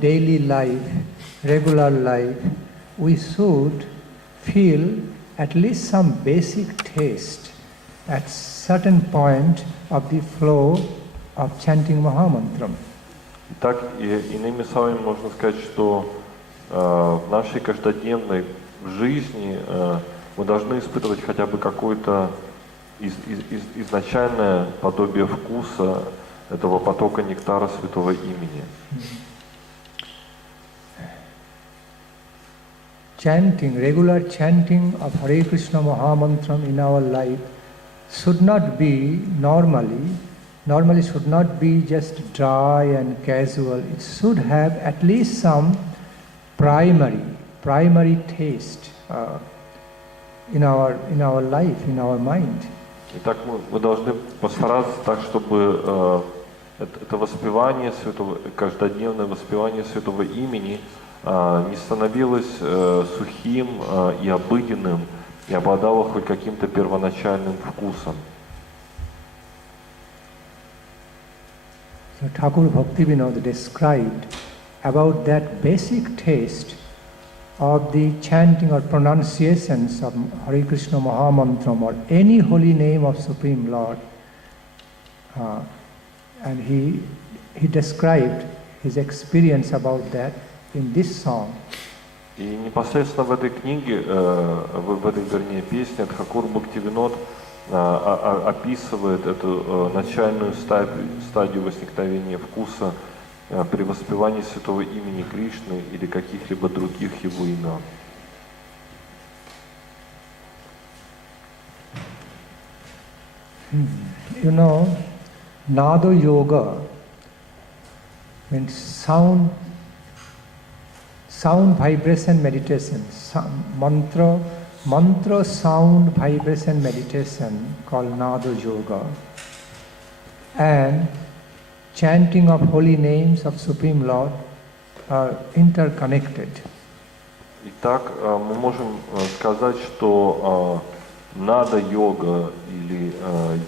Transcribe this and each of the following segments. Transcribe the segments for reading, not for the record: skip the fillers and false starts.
daily life, regular life, we should feel at least some basic taste at certain point of the flow of chanting Mahamantram. Итак, иными словами можно сказать, что в нашей каждодневной жизни мы должны испытывать хотя бы какое-то изначальное подобие вкуса этого потока нектара святого имени. Chanting, regular chanting of Hare Krishna Mahamantram in our life should not be normally should not be just dry and casual. It should have at least some primary taste in our life, in our mind. Итак, мы должны постараться так, чтобы это воспевание святого, каждодневное воспевание святого имени не становилось сухим и обыденным и обладало хоть каким-то первоначальным вкусом. So Thakur Bhaktivinoda described about that basic taste of the chanting or pronunciations of Hare Krishna Mahamantram or any holy name of Supreme Lord. And he described his experience about that in this song. И непосредственно в этой книге, в этой, вернее, песне Тхакур Бхактивинод описывает эту начальную стадию возникновения вкуса при воспевании святого имени Кришны или каких-либо других его имен. You know, Nada Yoga means sound vibration meditation, mantra sound vibration meditation called Nada Yoga, and chanting of holy names of Supreme Lord are interconnected. Итак, мы можем сказать, что нада-йога или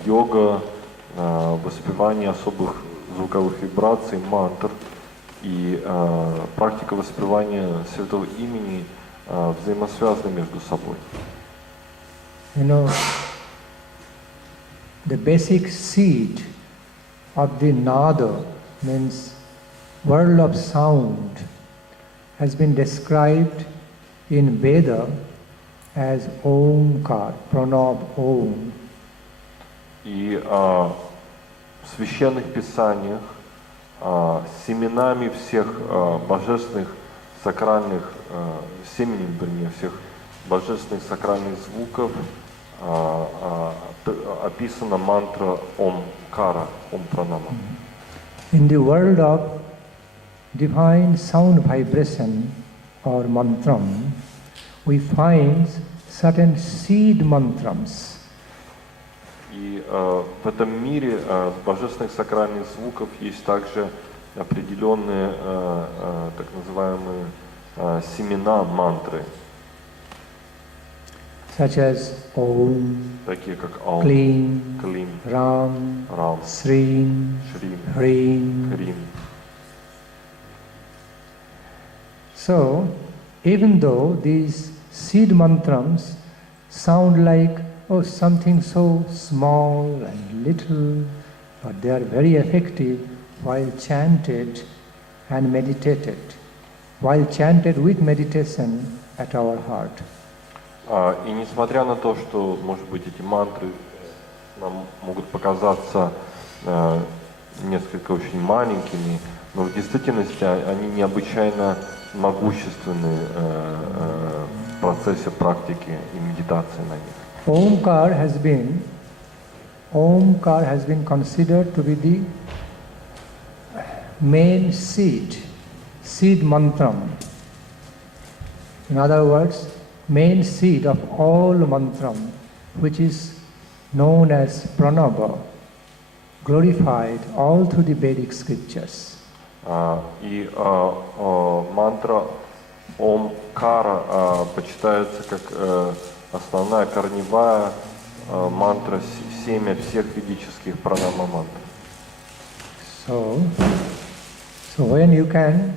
йога воспевания особых звуковых вибраций, мантр и практика воспевания святого имени взаимосвязаны между собой. You know, the basic seed of the nada means world of sound has been described in Veda as Omkar, Pranab Om. И в священных писаниях семенами всех божественных сакральных, семенем, вернее, всех божественных сакральных звуков описана мантра Омкара, Ом Пранама. In the world of divine sound vibration or mantram, we find certain seed mantrams. И в этом мире божественных сакральных звуков есть также определенные так называемые семена мантры. Such as Om, Такие как Аум, Клим, Клим, Ram, Рам, Srim, Шрим, Hrim. Хрим. So, even though these seed mantrams sound like something so small and little, but they are very effective while chanted and meditated, while chanted with meditation at our heart. И несмотря на то, что, может быть, эти мантры нам могут показаться несколько очень маленькими, но в действительности они необычайно могущественны в процессе практики и медитации на них. Omkar has been considered to be the main seed mantram. In other words, main seed of all mantram, which is known as pranava, glorified all through the Vedic scriptures. И мантра Омкара почитается как основная корневая мантра, семя всех ведических пранама мантр. So when you can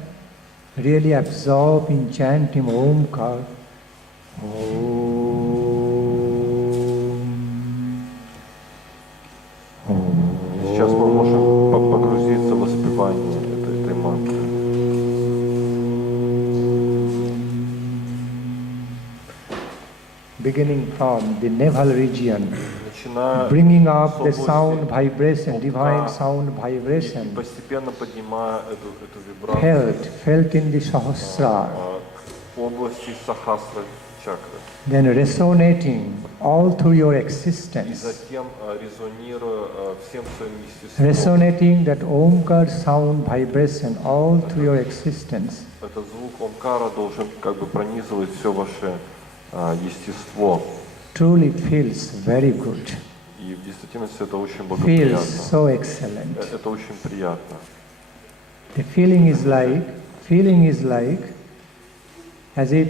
really absorb in chanting Omkar. Сейчас мы можем погрузиться в воспевание этой мантры. Beginning from the navel region, Начиная bringing up с the области sound vibration, divine пупка, sound и vibration, постепенно поднимая эту вибрацию felt in the Sahasrara, к области Сахасра чакры. then resonating all through your И existence, затем резонируя всем своим естеством. resonating that Omkar sound vibration all through your existence. Этот звук Омкара должен как бы пронизывать все ваше естество. Truly feels very good. И в действительности это очень Feels благоприятно. so excellent. Это очень приятно. The feeling is like as if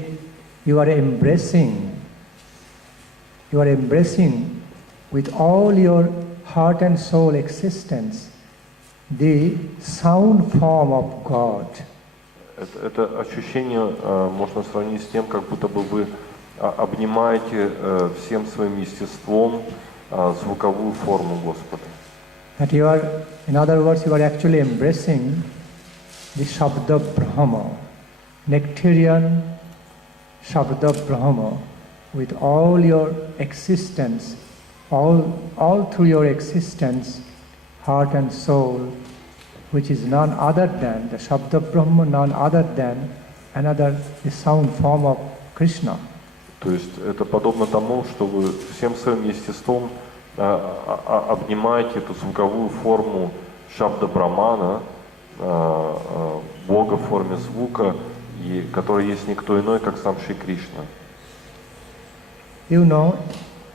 you are embracing with all your heart and soul existence the sound form of God. Это ощущение можно сравнить с тем, как будто бы вы обнимаете всем своим естеством звуковую форму Господа. That you are, in other words, you are actually embracing the Shabda Brahma, nectarian Shabda Brahma, with all your existence, all through your existence, heart and soul, which is none other than the Shabda Brahma, none other than another the sound form of Krishna. То есть это подобно тому, что вы всем своим естеством обнимаете эту звуковую форму Шабда Брамана, Бога в форме звука, и который есть никто иной, как сам Шри Кришна. You know,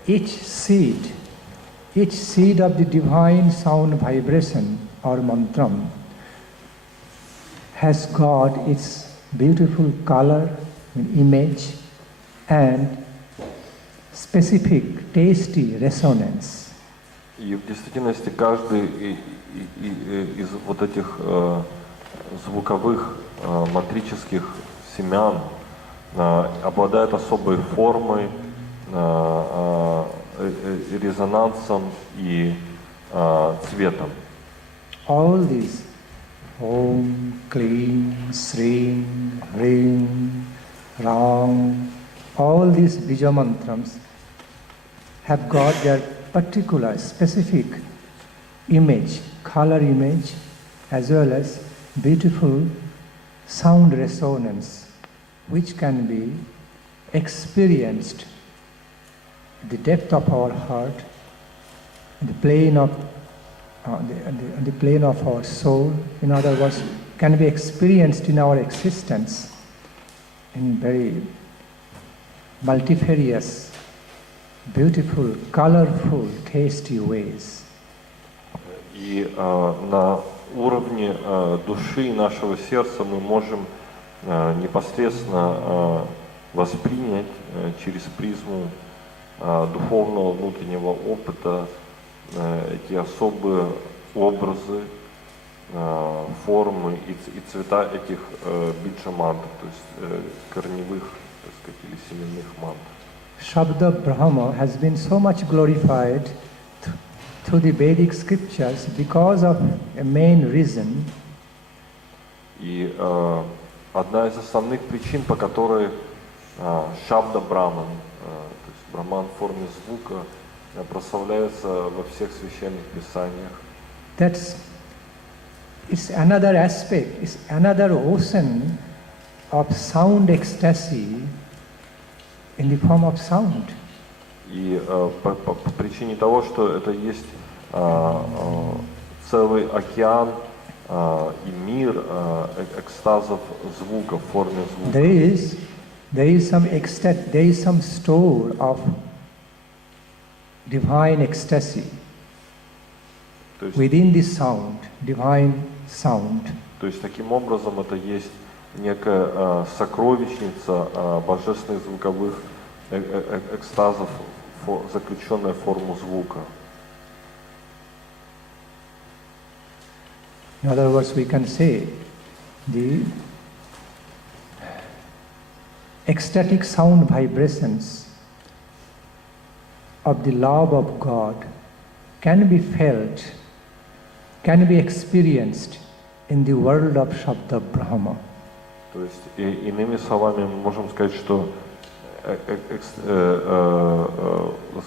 each seed of the divine sound vibration or mantram has got its beautiful color, image, and specific tasty resonance. И в действительности каждый из вот этих звуковых матрических семян обладает особой формой, резонансом и цветом. All these Om, Klim, Srim, Hrim, Ram, all these bija mantrams have got their particular specific image, color image, as well as beautiful sound resonance, which can be experienced at the depth of our heart, the plane of the plane of our soul. In other words, can be experienced in our existence in very multifarious, beautiful, colorful, tasty ways. И на уровне души нашего сердца мы можем непосредственно воспринять через призму духовного внутреннего опыта эти особые образы, формы и цвета этих биджа-мантр, то есть корневых, так сказать, или семенных мантр. Shabda Brahma has been so much glorified through the Vedic scriptures because of a main reason. И одна из основных причин, по которой Шабда Браман, то есть Браман в форме звука, прославляется во всех священных писаниях. It's another aspect, it's another ocean of sound ecstasy in the form of sound. И по причине того, что это есть целый океан и мир экстазов звука в форме звука. There is some store of divine ecstasy within the sound, divine sound. То есть таким образом это есть некая сокровищница божественных звуковых экстазов, заключенная в форму звука. In other words, we can say the ecstatic sound vibrations of the love of God can be felt, can be experienced in the world of Shabda Brahma. То есть, иными словами, мы можем сказать, что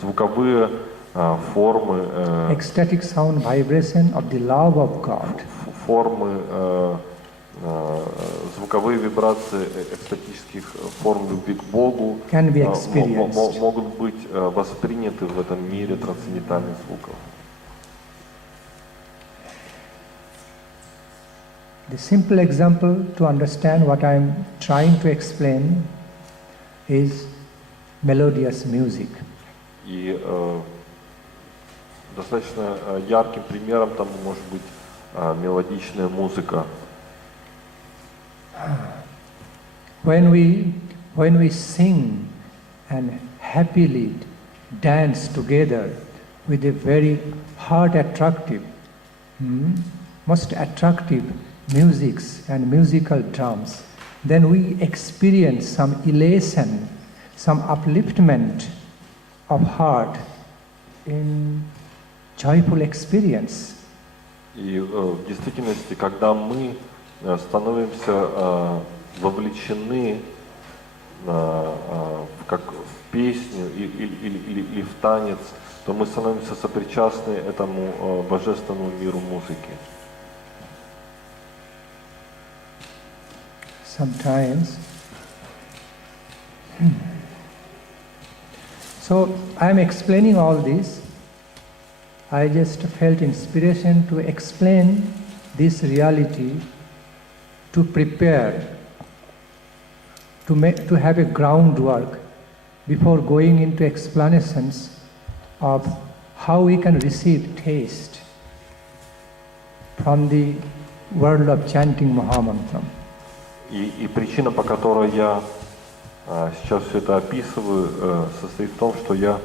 звуковые формы, ecstatic sound vibration of the love of God, формы, звуковые вибрации экстатических форм любви к Богу can be experienced. могут быть восприняты в этом мире трансцендентальных звуков. The simple example to understand what I am trying to explain is melodious music. И достаточно ярким примером тому может быть мелодичная музыка. When we sing and happily dance together with a very heart attractive, most attractive musics and musical drums, then we experience some elation, some upliftment of heart in joyful experience. И в действительности, когда мы становимся вовлечены как в песню или в танец, то мы становимся сопричастны этому божественному миру музыки. Sometimes. So I am explaining all this. I just felt inspiration to explain this reality, to prepare, to have a groundwork before going into explanations of how we can receive taste from the world of chanting Mahamantram. И причина, по которой я сейчас все это описываю, состоит в том, что я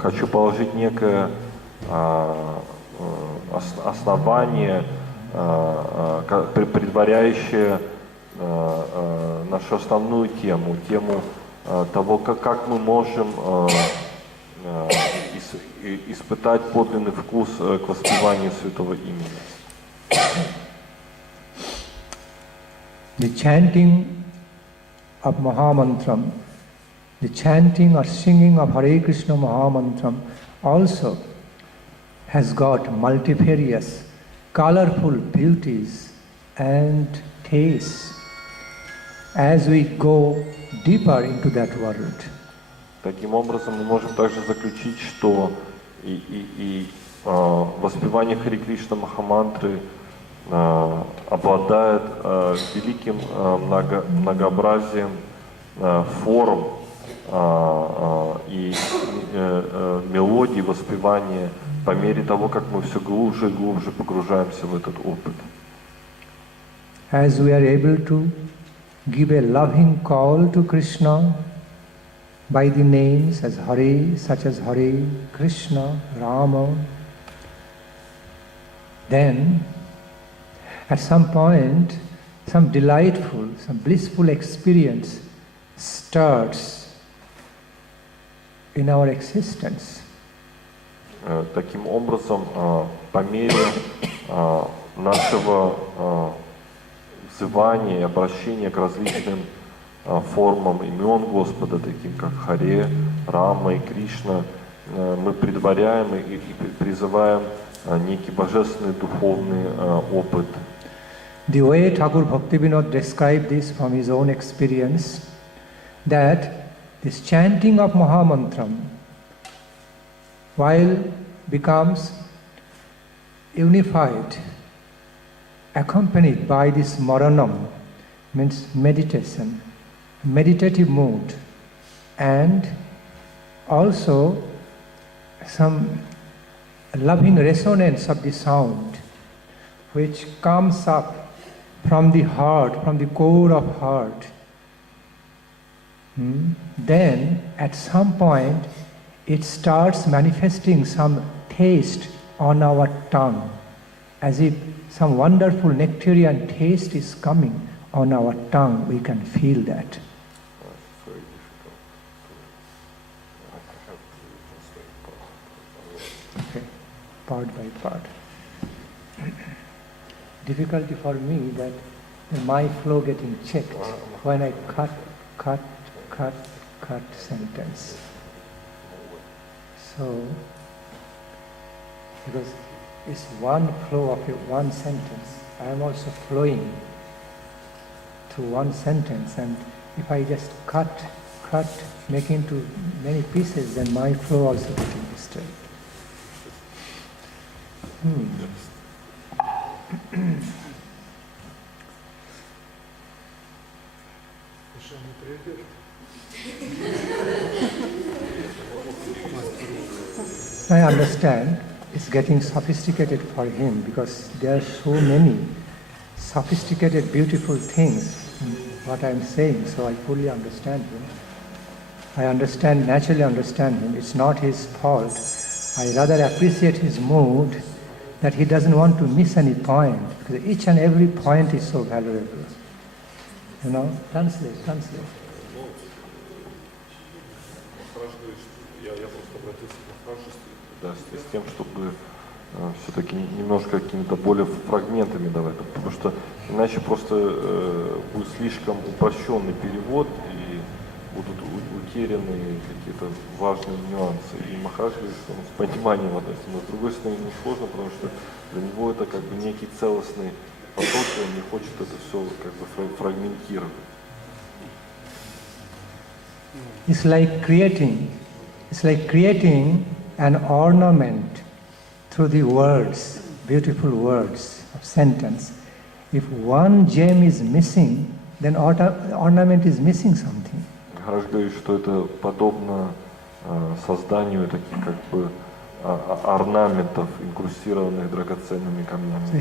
хочу положить некое основание, предваряющее нашу основную тему, тему того, как мы можем испытать подлинный вкус к воспеванию святого имени. The chanting of Mahamantram, the chanting or singing of Hare Krishna Mahamantram also has got multifarious, colorful beauties and tastes as we go deeper into that world. Таким образом, мы можем также заключить, что воспевание Харе Кришна Махамантры обладает великим многообразием форм и мелодий воспевания по мере того, как мы все глубже и глубже погружаемся в этот опыт. As we are able to give a loving call to Krishna by the names as Hare, such as Hare, Krishna, Rama, then at some point, some delightful, some blissful experience starts in our existence. Таким образом, по мере нашего взывания и обращения к различным формам имен Господа, таким как Харе, Рама и Кришна, мы предваряем и призываем некий божественный духовный опыт. The way Thakur Bhaktivinoda described this from his own experience, that this chanting of Mahamantram, while becomes unified, accompanied by this maranam, means meditation, meditative mood, and also some loving resonance of the sound, which comes up from the heart, from the core of heart. Then, at some point, it starts manifesting some taste on our tongue, as if some wonderful nectarian taste is coming on our tongue. We can feel that. part by part. Difficulty for me that my flow getting checked when I cut sentence. So, because it's one flow of one sentence, I am also flowing to one sentence, and if I just cut, make into many pieces, then my flow also getting disturbed. I understand it's getting sophisticated for him because there are so many sophisticated, beautiful things in what I am saying, so I fully understand him. I naturally understand him. It's not his fault. I rather appreciate his mood that he doesn't want to miss any point, because each and every point is so valuable. Translate. Да, с тем, чтобы все-таки немножко какими-то более фрагментами давать, потому что иначе просто будет слишком упрощенный перевод и будут утеряны какие-то важные нюансы. И Махарадж говорит, что он с пониманием относится, но с другой стороны не сложно, потому что для него это как бы некий целостный поток, и он не хочет это все как бы фрагментировать. It's like creating an ornament through the words, beautiful words of sentence. If one gem is missing, then ornament is missing something. Махарадж говорит, что это подобно созданию таких как бы орнаментов, инкрустированных драгоценными камнями. So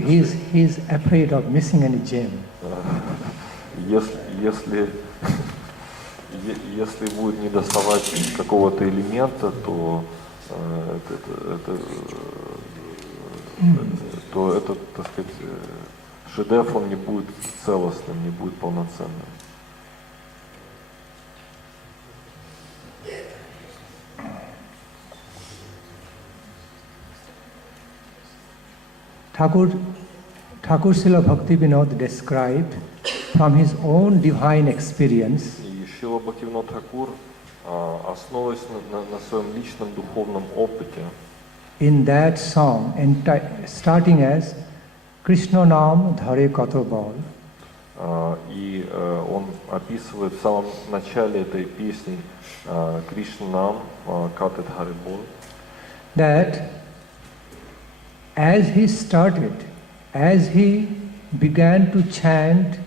he's afraid of missing any gem. Если будет недоставать какого-то элемента, то этот, так сказать, шедевр, он не будет целостным, не будет полноценным. Thakur Srila Bhaktivinoda described from his own divine experience Шрила Бхактивинод Тхакур, основываясь на своем личном духовном опыте, in that song, starting as Krishna Nam Dhare Kato Bal, и он описывает в самом начале этой песни Кришна Нам Кате Dhaре Bol, that as he began to chant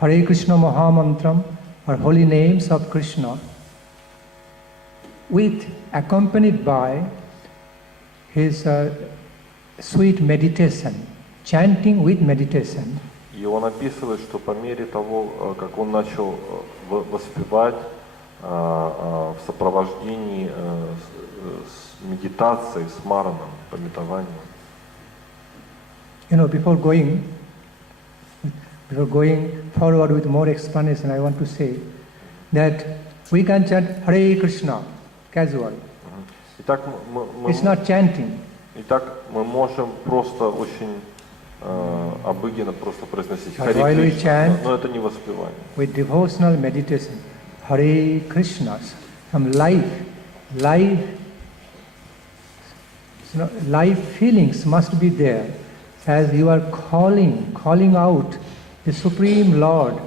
Hare Krishna Mahamantram, or holy names of Krishna, accompanied by his sweet meditation, chanting with meditation. И он описывает, что по мере того, как он начал воспевать в сопровождении с медитацией, с мараном, пометованием. Before going forward with more explanation, I want to say that we can chant Hare Krishna casual. Итак, It's not chanting. Итак, мы можем просто очень обыденно просто произносить But while we chant, но это не воспевание. With devotional meditation, Hare Krishna, some life feelings must be there, as you are calling out the Supreme Lord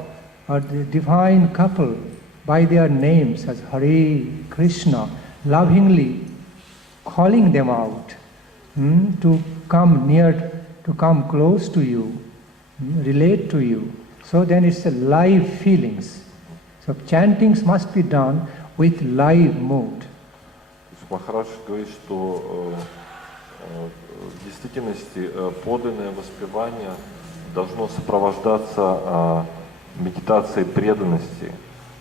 or the divine couple by their names as Hare Krishna, lovingly calling them out to come near, to come close to you, relate to you. So then it's a live feelings. So chantings must be done with live mood. Махарадж говорит, что в действительности подлинное воспевание должно сопровождаться медитацией преданности.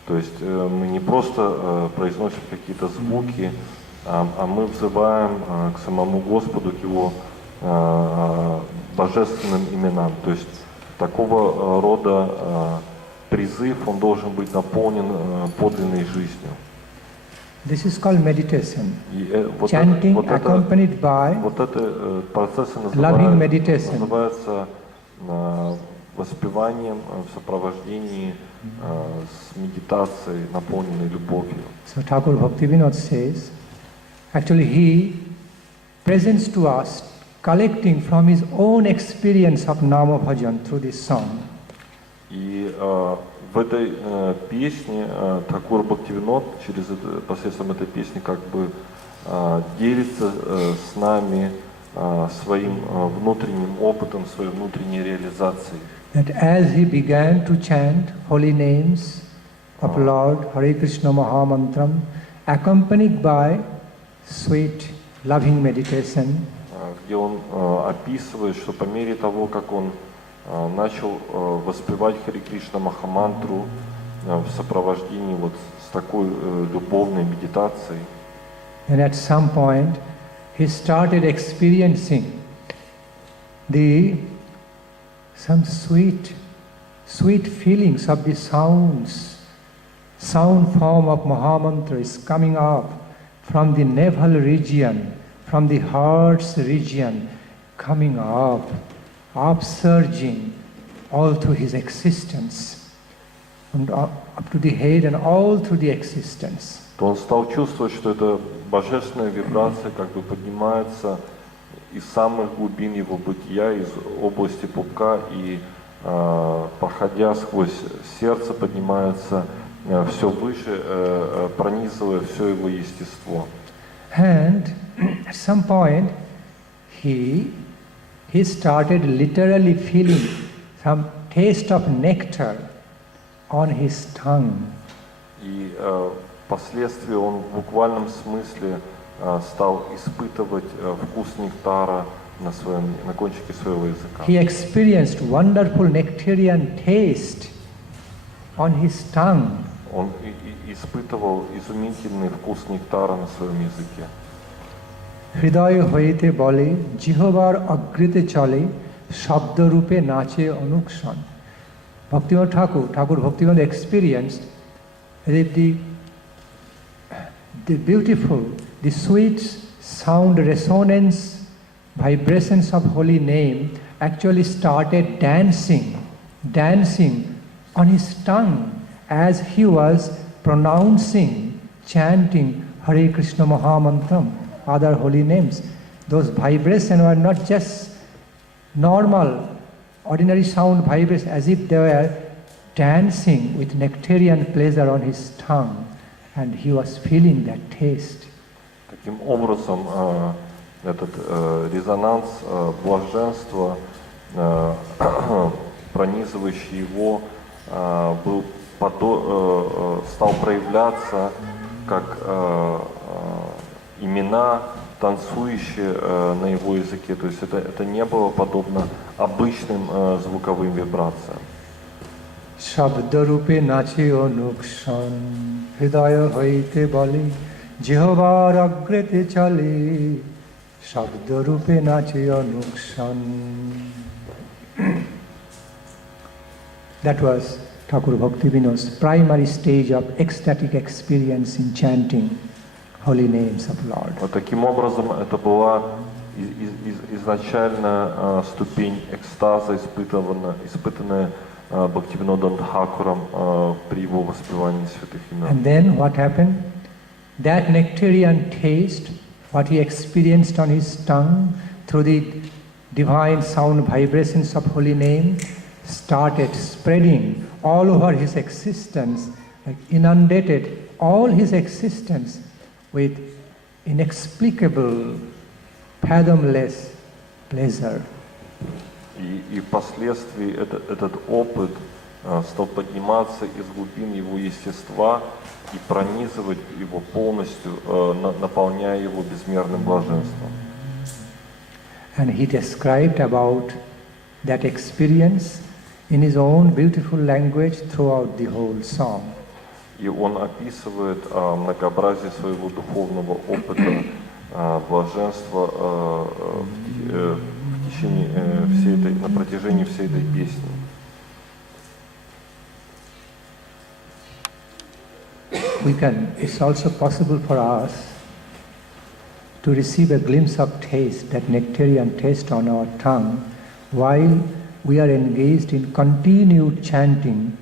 То есть мы не просто произносим какие-то звуки, а мы взываем к самому Господу, к Его божественным именам. То есть такого рода призыв, он должен быть наполнен подлинной жизнью. This is called meditation. И Chanting accompanied by процессы loving meditation. называются воспеванием в сопровождении с медитацией, наполненной любовью. So Thakur Bhaktivinoda says, actually he presents to us collecting from his own experience of Nama Bhajan through this song. И в этой песне Тхакур Бхактивинод посредством этой песни как бы делится с нами своим внутренним опытом, своей внутренней реализацией. That as he began to chant holy names of Lord Hare Krishna Mahamantram, accompanied by sweet, loving meditation, где он описывает, что по мере того, как он начал воспевать Харе Кришна Махамантру в сопровождении вот с такой любовной медитацией, and at some point he started experiencing some sweet feelings of the sound form of Mahamantra is coming up from the navel region, from the heart's region, coming up, upsurging all through his existence, and up to the head and all through the existence. то он стал чувствовать, что эта божественная вибрация как бы поднимается из самых глубин его бытия, из области пупка, и проходя сквозь сердце, поднимается все выше, пронизывая все его естество. And at some point he started literally feeling some taste of nectar on his tongue. И впоследствии он в буквальном смысле стал испытывать вкус нектара на кончике своего языка. He experienced wonderful nectarian taste on his tongue. Он испытывал изумительный вкус нектара на своем языке. হৃদয় হইতে বলে জিহবার অগ্রিতে চলে শব্দরূপে নাচে অনুক্ষণ. Bhaktivinoda Thakur Bhaktivinoda experienced the beautiful, the sweet sound resonance, vibrations of holy name actually started dancing on his tongue as he was pronouncing, chanting Hare Krishna Mahamantram, other holy names. Those vibrations were not just normal, ordinary sound vibrations, as if they were dancing with nectarian pleasure on his tongue, and he was feeling that taste. Таким образом, этот резонанс блаженства, пронизывающий его, стал проявляться как имена, танцующие на его языке. То есть это не было подобно обычным звуковым вибрациям. শব্দরূপে নাচে অনুক্ষণ হৃদয় হইতে বলে জিহবার অগ্রেতে চলে শব্দরূপে নাচে অনুক্ষণ. That was Thakur Bhaktivinoda's primary stage of ecstatic experience in chanting holy names of Lord. Вот таким образом это была изначально ступень экстаза, испытанная Бхактивинодом Тхакуром при его воспевании святых имен. And then what happened? That nectarian taste, what he experienced on his tongue through the divine sound vibrations of holy name, started spreading all over his existence, like inundated all his existence with inexplicable, fathomless pleasure. И впоследствии этот опыт стал подниматься из глубин его естества и пронизывать его полностью, наполняя его безмерным блаженством. And he described about that experience in his own beautiful language throughout the whole song. И он описывает многообразие своего духовного опыта, блаженства на протяжении всей этой песни. it's also possible for us to receive a glimpse of taste, that nectarian taste on our tongue, while we are engaged in continued chanting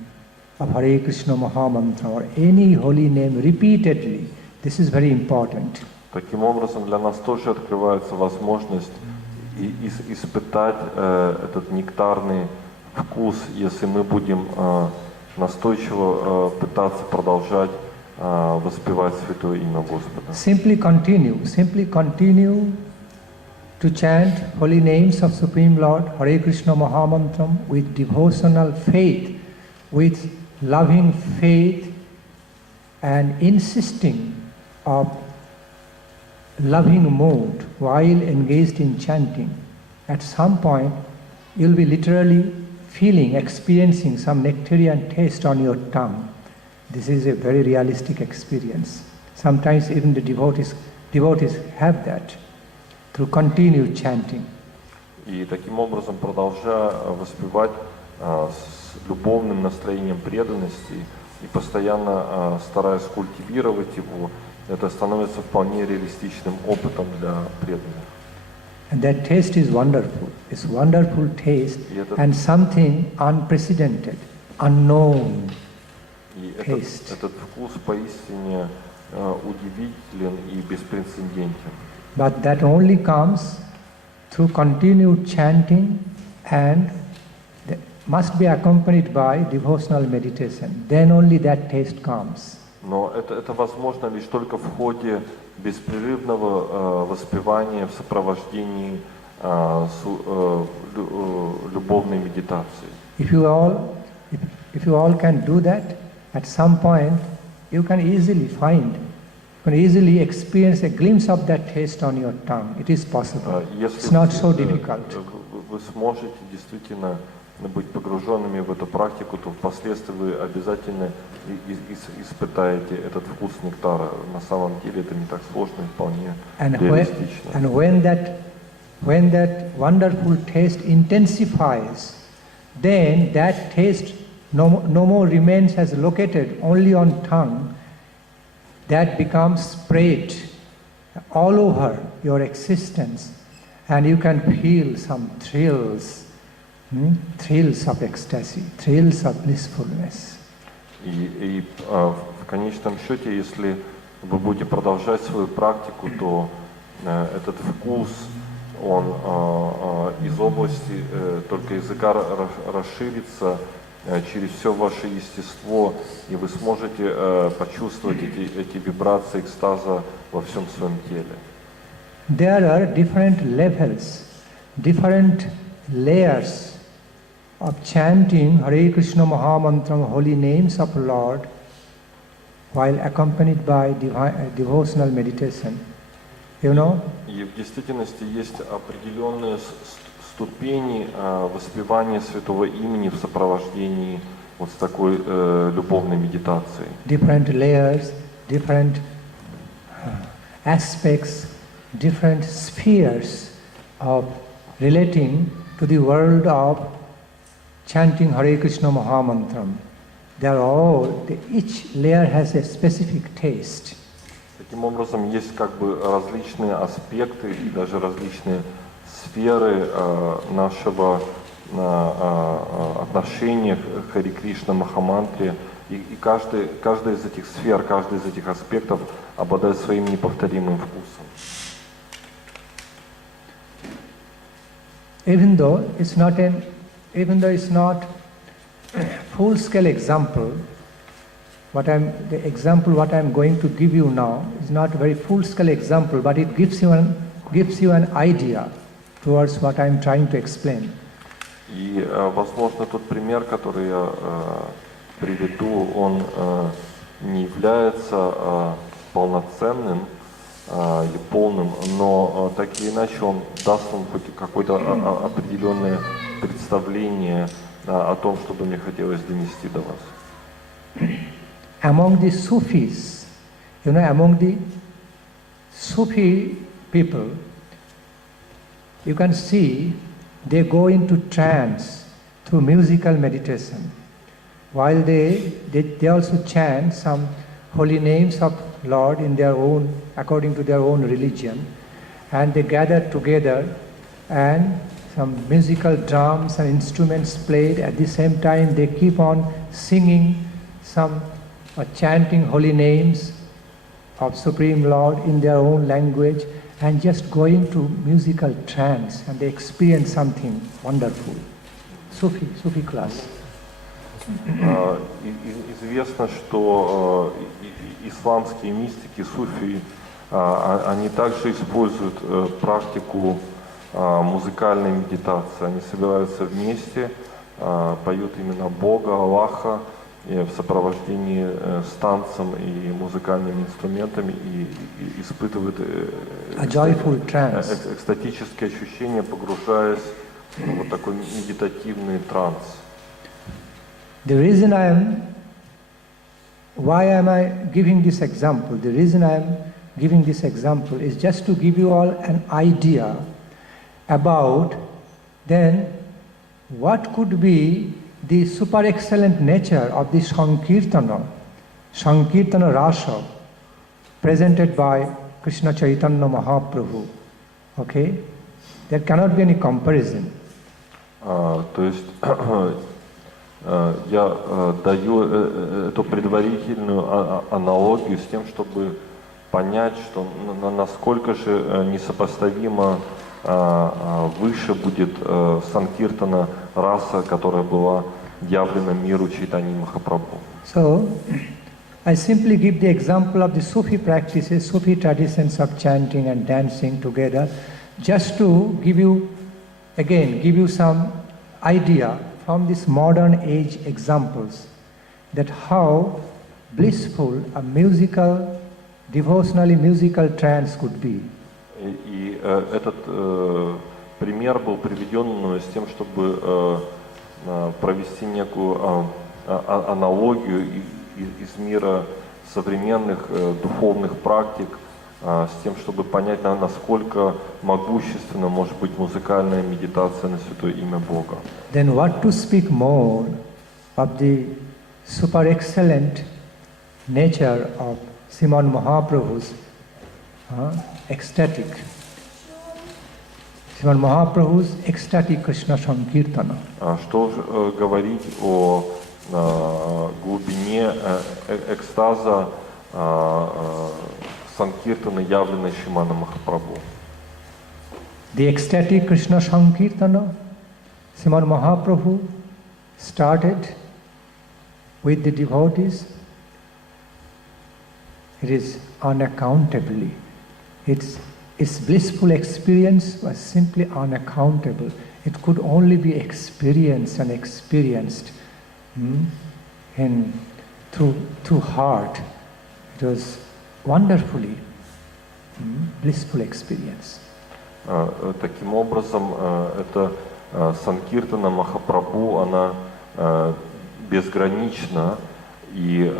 of Hare Krishna Mahamantra or any holy name repeatedly. This is very important. Таким образом, для нас тоже открывается возможность испытать этот нектарный вкус, если мы будем настойчиво пытаться продолжать воспевать святое имя Господа. Simply continue to chant holy names of Supreme Lord, Hare Krishna Mahamantram, with devotional faith, with loving faith, and insisting of loving mood while engaged in chanting. At some point, you'll be literally experiencing some nectarian taste on your tongue. This is a very realistic experience. Sometimes even the devotees have that through continued chanting. И таким образом, продолжая воспевать с любовным настроением преданности и постоянно стараясь культивировать его, это становится вполне реалистичным опытом для преданных. And that taste is wonderful. It's wonderful taste and something unprecedented, unknown taste. Этот вкус поистине удивителен и беспрецедентен. But that only comes through continued chanting and must be accompanied by devotional meditation. Then only that taste comes. Но это возможно лишь только в ходе беспрерывного воспевания в сопровождении любовной медитации. If you all can do that, at some point you can easily experience a glimpse of that taste on your tongue. It is possible. It's not so difficult. Вы сможете действительно быть погруженными в эту практику, то впоследствии вы обязательно испытаете этот вкус нектара. На самом деле это не так сложно и вполне реалистично. And when that wonderful taste intensifies, then that taste no more remains as located only on tongue. That becomes spread all over your existence, and you can feel some thrills of ecstasy, thrills of blissfulness. И в конечном счете, если вы будете продолжать свою практику, то этот вкус, он из области только языка расширится через все ваше естество, и вы сможете почувствовать эти вибрации экстаза во всем своем теле. There are different levels, different layers of chanting Hare Krishna Mahamantram, holy names of Lord, while accompanied by devotional meditation. You know? И в действительности есть определенные ступени воспевания святого имени в сопровождении вот с такой любовной медитацией. Different layers, different aspects, different spheres of relating to the world of chanting Hare Krishna Mahamantram. Each layer has a specific taste. Таким образом, есть как бы различные аспекты и даже различные сферы нашего отношения к Харе Кришна Махамантре, и каждая из этих сфер, каждый из этих аспектов обладает своим неповторимым вкусом. Even though it's not full-scale example, what I'm going to give you now is not a very full-scale example, but it gives you an idea towards what I'm trying to explain. И, возможно, тот пример, который я приведу, он не является полноценным или полным, но так или иначе он даст вам хоть какое-то определенное представление о том, что бы мне хотелось донести до вас. Among the Sufis, among the Sufi people, you can see they go into trance through musical meditation. While they also chant some holy names of Lord in their own, according to their own religion, and they gather together and some musical drums and instruments played. At the same time they keep on singing some chanting holy names of Supreme Lord in their own language and just go into musical trance and they experience something wonderful. Sufi class. Известно, что исламские мистики, суфии, они также используют практику музыкальной медитации. Они собираются вместе, поют именно Бога, Аллаха, в сопровождении с танцем и музыкальными инструментами и испытывают экстатические ощущения, погружаясь в вот такой медитативный транс. The reason why am I giving this example? The reason I am giving this example is just to give you all an idea about then what could be the super excellent nature of the Sankirtana Rasa presented by Krishna Chaitanya Mahaprabhu. Okay? There cannot be any comparison. То есть я даю эту предварительную аналогию с тем, чтобы понять, что насколько же несопоставимо выше будет Санкиртана раса, которая была явлена миру Чайтаньи Махапрабху. So, I simply give the example of the Sufi practices, Sufi traditions of chanting and dancing together, just to give you some idea from this modern age examples that how blissful a devotionally musical trance could be. И этот пример был приведен мною с тем, чтобы провести некую аналогию из мира современных духовных практик, с тем, чтобы понять, насколько могущественно может быть музыкальная медитация на святое имя Бога. Then what to speak more of the super excellent nature of Srimad Mahaprabhu's ecstatic Krishna Sankirtana. Что же говорить о глубине экстаза Санкиртаны, явленной Шримана Махапрабху. The ecstatic Krishna Sankirtana, Srimad Mahaprabhu started with the devotees. It is unaccountably. Its blissful experience was simply unaccountable. It could only be experienced and experienced through heart. It was wonderfully blissful experience. Таким образом, эта Санкиртана Махапрабху, она безгранична, и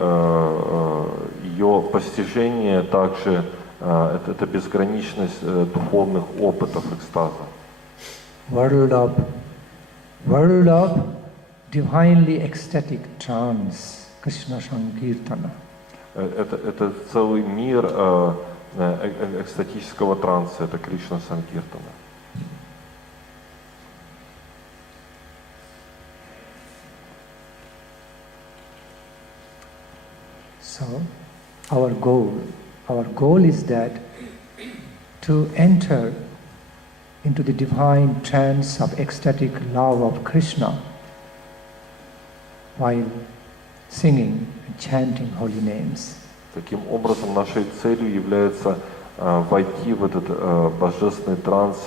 ее постижение также это безграничность духовных опытов экстаза. World of divinely ecstatic trance, Krishna Sankirtana. Это целый мир экстатического транса, это Кришна Санкиртана. So, our goal is that to enter into the divine trance of ecstatic love of Krishna while singing and chanting holy names. Таким образом, нашей целью является войти в этот божественный транс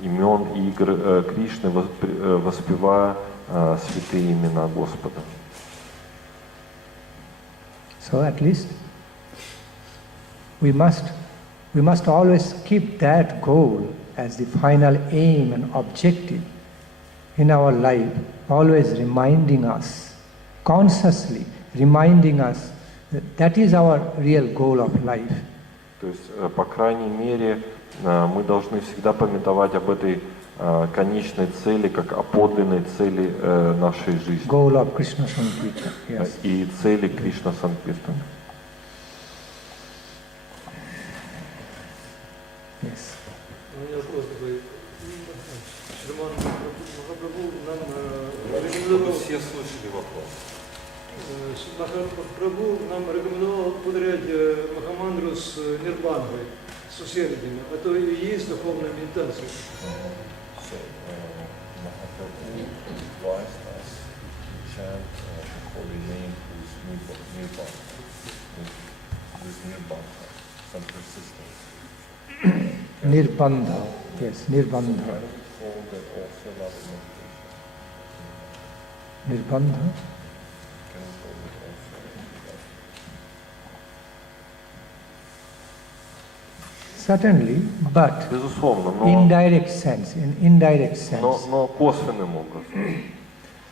имен и игр Кришны, воспевая святые имена Господа. So at least we must always keep that goal as the final aim and objective in our life, always reminding us, consciously reminding us that is our real goal of life. То есть, по крайней мере, мы должны всегда памятовать об этой конечной цели, как о подлинной цели нашей жизни. Goal of Krishna Sankirtana, yes. И цели Кришна Санкиртана. Прабху нам рекомендовал повторять Махамандру с нирбангой, с усердием. Это и есть духовная медитация. So, Mahaprabhu advised us to chant the holy name with Nirbandha, with Nirbandha, some persistence. Nirbandha, yes, Nirbandha. Kind of call that also love meditation. Nirbandha. Can we call it also love? Certainly, but Безусловно, но, indirect sense, in indirect sense. но косвенным образом.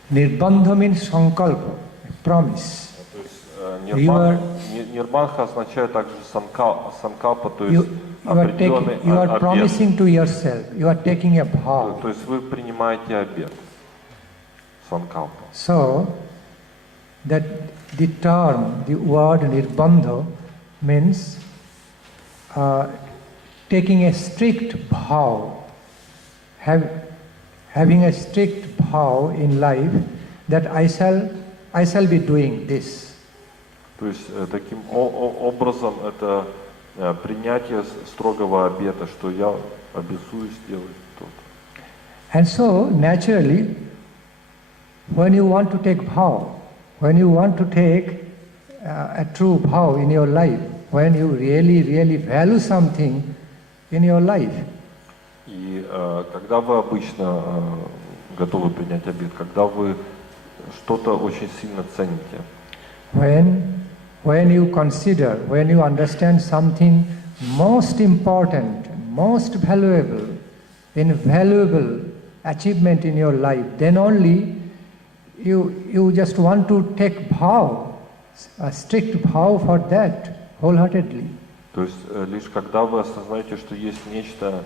Nirbandha means sankalpa, promise. То есть нирбанха означает также санкалпа, то есть определенный You are обет. promising to yourself, you are taking a vow. То есть вы принимаете обет. Санкалпа. So, that the term, the word nirbandha means taking a strict vow, having a strict vow in life that I shall be doing this. То есть таким образом это принятие строгого обета, что я обязуюсь делать то-то. And so, naturally, when you want to take vow, when you want to take a true vow in your life, when you really, really value something in your life. И когда вы обычно готовы принять обет, когда вы что-то очень сильно цените. When you consider, when you understand something most important, most valuable, invaluable achievement in your life, then only you just want to take vow, a strict vow for that, wholeheartedly. То есть лишь когда вы осознаете, что есть нечто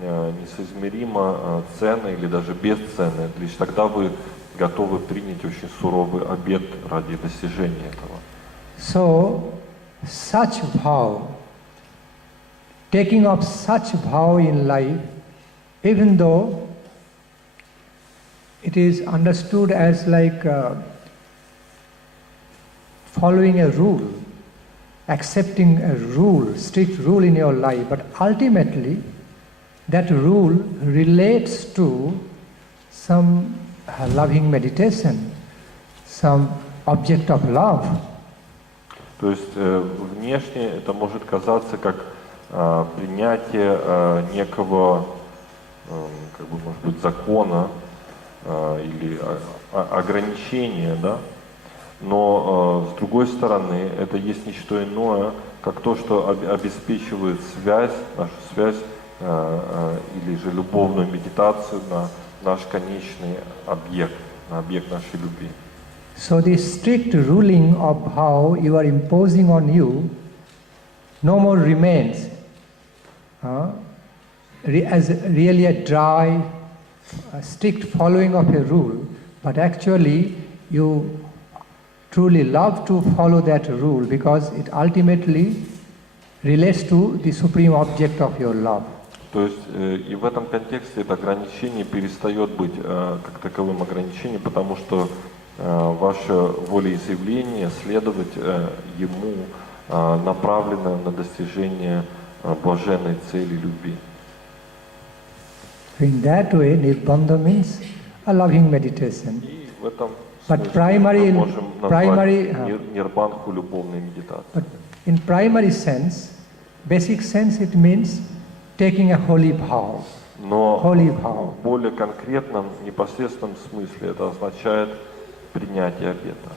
несоизмеримо ценное или даже бесценное, лишь тогда вы готовы принять очень суровый обет ради достижения этого. So, such vow, taking of such vow in life, even though it is understood as like following a rule, accepting a rule, strict rule in your life, but ultimately that rule relates to some loving meditation, some object of love. То есть внешне это может казаться как принятие некого, как бы, может быть, закона или ограничения, да? Но с другой стороны, это есть не что иное, как то, что обеспечивает связь, нашу связь или же любовную медитацию на наш конечный объект, на объект нашей любви. So the strict ruling of how you are imposing on you no more remains as really a dry, strict following of a rule, but actually you truly love to follow that rule because it ultimately relates to the supreme object of your love. То есть и в этом контексте это ограничение перестает быть как таковым ограничением, потому что ваше волеизъявление, следовать ему, направлено на достижение блаженной цели любви. In that way, nirbandha means a loving meditation. И в этом But смысле мы можем primary, назвать нирбанху любовной медитацией. but in primary sense, basic sense, it means taking a holy vow. Но Holy vow. в более конкретном, непосредственном смысле это означает принятие обета.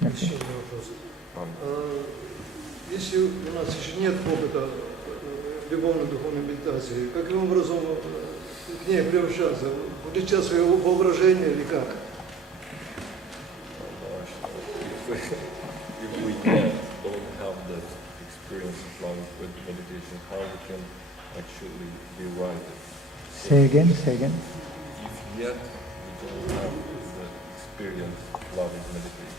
Okay. Еще один вопрос. Если у нас еще нет опыта любовной духовной медитации, каким образом к ней приобщаться? Включать свое воображение или как? If we yet don't have that experience of love with meditation, how we can actually derive it? Say again, say again. If yet we don't have the experience of love with meditation,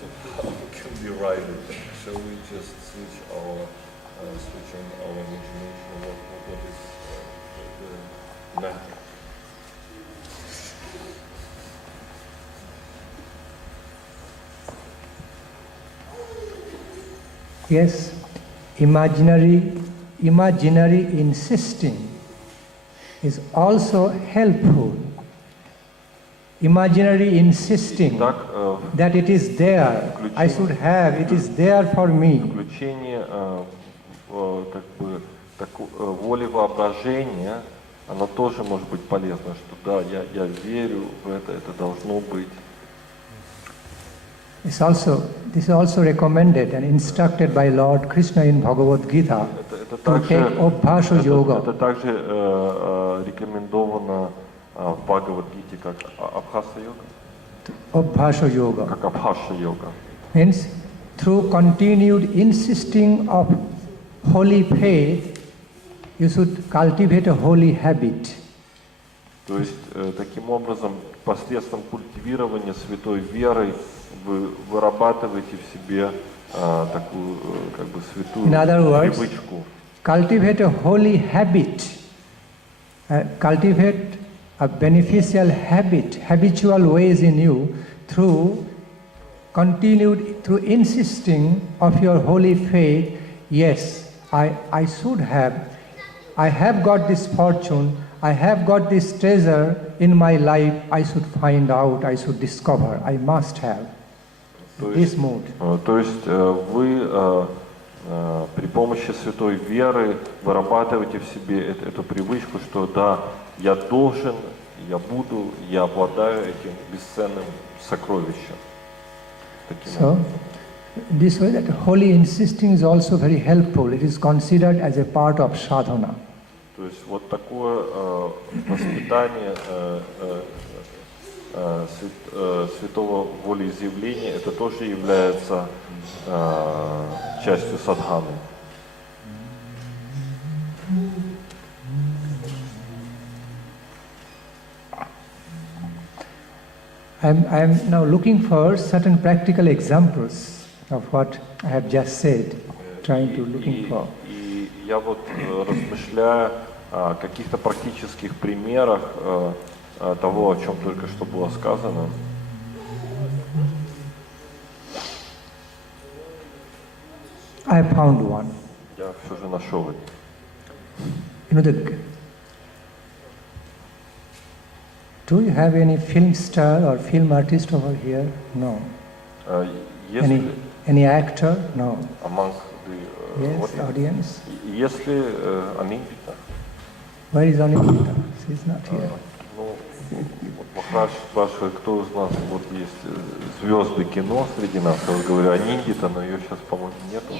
so how we can derive it? Shall we just switch on our imagination? What is the method? Yes, imaginary insisting is also helpful. Imaginary insisting that it is there, I should have, it is there for me. Включение как бы воли воображения, оно тоже может быть полезно, что да, я верю в это должно быть. This is also recommended and instructed by Lord Krishna in Bhagavad Gita to take Abhasha Yoga. Это также рекомендовано в Бхагавад-гите как Абхаса-йога. Abhasha Yoga. Как Абхаса-йога. Means through continued insisting of holy faith, you should cultivate a holy habit. То есть таким образом, посредством культивирования святой веры, вы вырабатываете в себе такую как бы святую привычку. Cultivate a holy habit, cultivate a beneficial habit, habitual ways in you through insisting of your holy faith. Yes, I should have, I have got this fortune, I have got this treasure in my life, I should find out, I should discover, I must have. This mood. То есть вы при помощи святой веры вырабатываете в себе эту привычку, что да, я должен, я буду, я обладаю этим бесценным сокровищем. So, this way that holy insisting is also very helpful. It is considered as a part of sadhana. То есть вот такое воспитание святого волеизъявления, это тоже является частью садханы. I'm now looking for certain practical examples of what I have just said, trying to looking for. И я вот размышляю о каких-то практических примерах того, о чем только что было сказано. I found one. Я все же нашел это. You know, do you have any film star or film artist over here? No. Any actor? No. Among the yes, audience. Если Анindita. Where is Anindita? She's not here. Ну, Махарадж спрашивает, кто из нас, вот есть звезды кино среди нас. Я говорю, Анindita, но ее сейчас, по-моему, нету.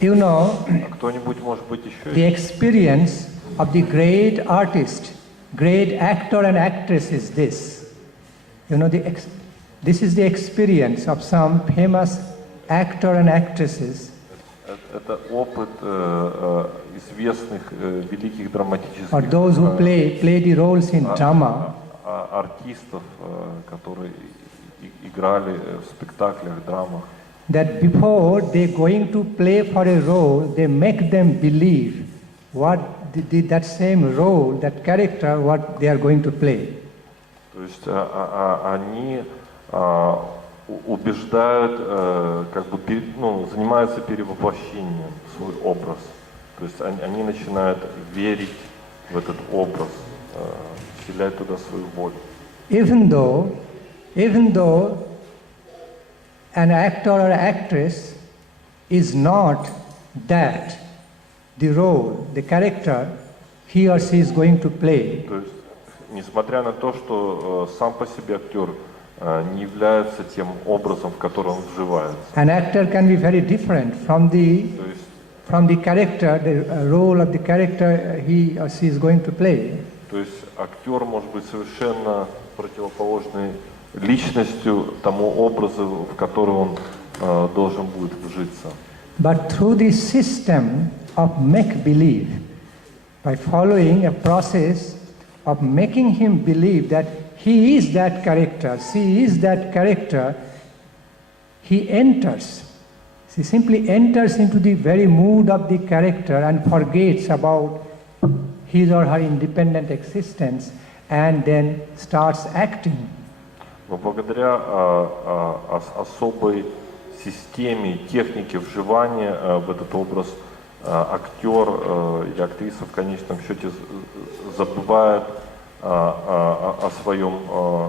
You know, кто-нибудь, может быть, еще the experience of the great artist, great actor and actress is this. You know, this is the experience of some famous actor and actresses. Это опыт известных великих драматических or those who play the roles in drama. Артистов, которые играли в спектаклях, драмах. That before they going to play for a role, they make them believe what that same role, that character, what they are going to play. То есть они убеждают, как бы, занимаются перевоплощением свой образ. То есть они начинают верить в этот образ, вселять туда свою волю. Even though an actor or actress is not that, the role, the character he or she is going to play. То есть, несмотря на то, что сам по себе актер не является тем образом, в который он вживается. An actor can be very different from the character, the role of the character he or she is going to play. То есть актер может быть совершенно противоположной личностью тому образу, в который он должен будет вжиться. But through this system of make-believe, by following a process of making him believe that he is that character, she is that character, he enters. She simply enters into the very mood of the character and forgets about his or her independent existence and then starts acting. Но благодаря особой системе, технике вживания в этот образ актер или актриса в конечном счете забывает о своем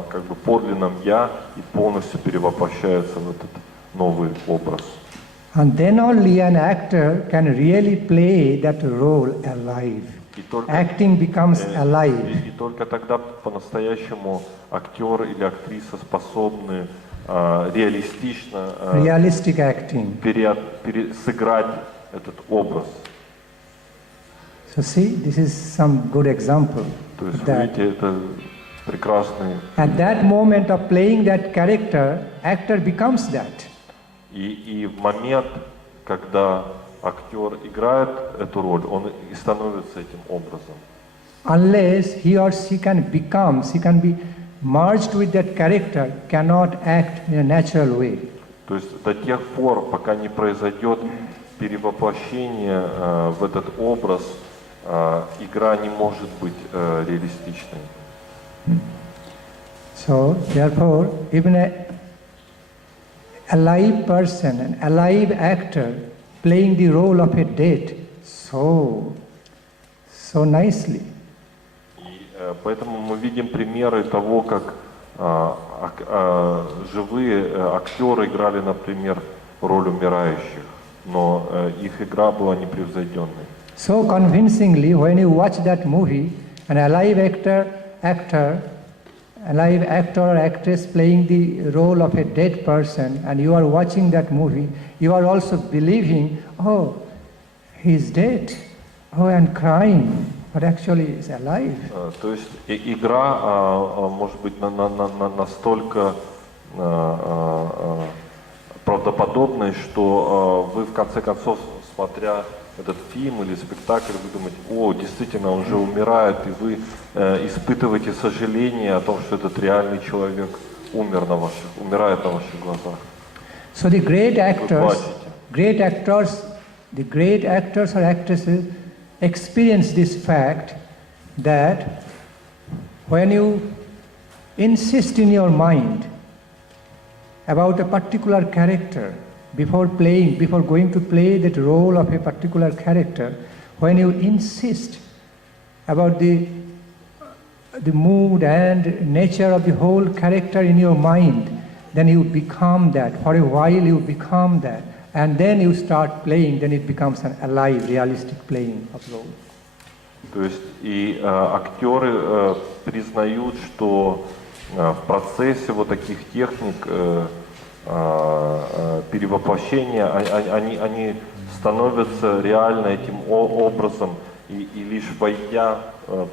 как бы подлинном «я» и полностью перевоплощается в этот новый образ. And then only an actor can really play that role alive. Acting becomes alive. И только тогда по-настоящему актер или актриса способны реалистично Realistic acting. сыграть этот образ. So see, this is some good example. То есть, That видите, это прекрасный. at that moment of playing that character, actor becomes that. И в момент, когда актер играет эту роль, он и становится этим образом. Unless he or she can be merged with that character, cannot act in a natural way. То есть до тех пор, пока не произойдет перевоплощение в этот образ, игра не может быть реалистичной. So therefore, even a alive person, an alive actor, playing the role of a dead so nicely. И поэтому мы видим примеры того, как живые актеры играли, например, роль умирающих, но их игра была непревзойденной. So convincingly, when you watch that movie, an alive actor or actress playing the role of a dead person, and you are watching that movie, you are also believing, oh, he's dead, oh, and crying, but actually he's alive. То есть игра может быть настолько правдоподобной, что вы в конце концов, смотря этот фильм или спектакль, вы думаете, о, действительно, он же умирает, и вы испытываете сожаление о том, что этот реальный человек умирает на ваших глазах. So the great actors or actresses experience this fact that when you insist in your mind about a particular character, before going to play that role of a particular character, when you insist about the mood and nature of the whole character in your mind, then you become that. For a while you become that. And then you start playing, then it becomes an alive, realistic playing of role. То есть и актеры признают, что в процессе вот таких техник перевоплощения они становятся реально этим образом, и лишь войдя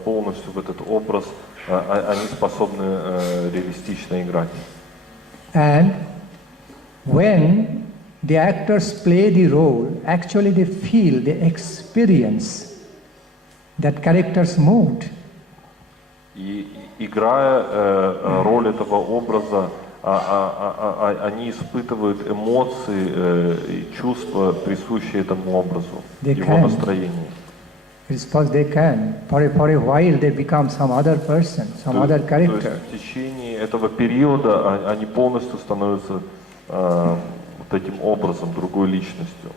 полностью в этот образ, они способны реалистично играть. And when the actors play the role, actually they feel, they experience that character's mood. И играя роль этого образа, они испытывают эмоции и чувства, присущие этому образу, его настроению. It's because they can. For a while they become some other person, some other character. То есть в течение этого периода они полностью становятся вот этим образом, другой личностью.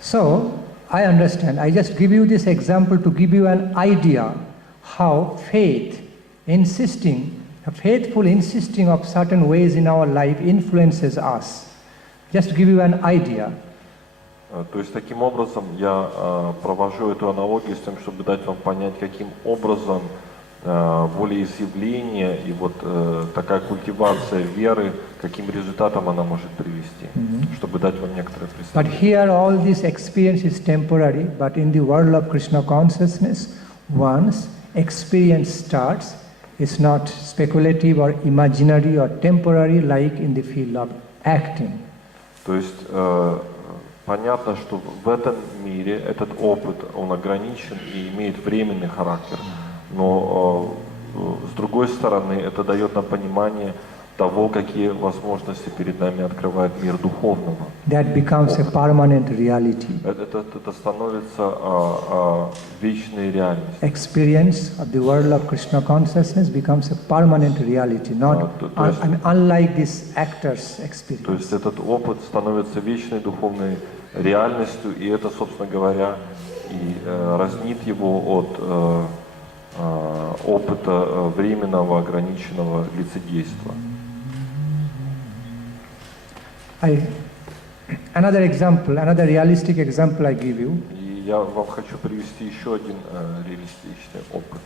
So, I understand. I just give you this example to give you an idea how faithful insisting of certain ways in our life influences us. Just to give you an idea. То есть таким образом я провожу эту аналогию с тем, чтобы дать вам понять, каким образом волеизъявление и вот такая культивация веры, каким результатом она может привести, чтобы дать вам некоторое представление. But here all this experience is temporary, but in the world of Krishna consciousness, once experience starts, it's not speculative or imaginary or temporary like in the field of acting. То есть понятно, что в этом мире этот опыт, он ограничен и имеет временный характер. Но с другой стороны, это дает нам понимание того, какие возможности перед нами открывает мир духовного. That becomes a permanent reality. Это становится вечной реальностью. Experience of the world of Krishna consciousness becomes a permanent reality, not unlike this actor's experience. То есть этот опыт становится вечной духовной реальностью, и это, собственно говоря, и разнит его от опыта временного, ограниченного лицедейства. Another example, another realistic example I give you. И я вам хочу привести еще один реалистичный опыт.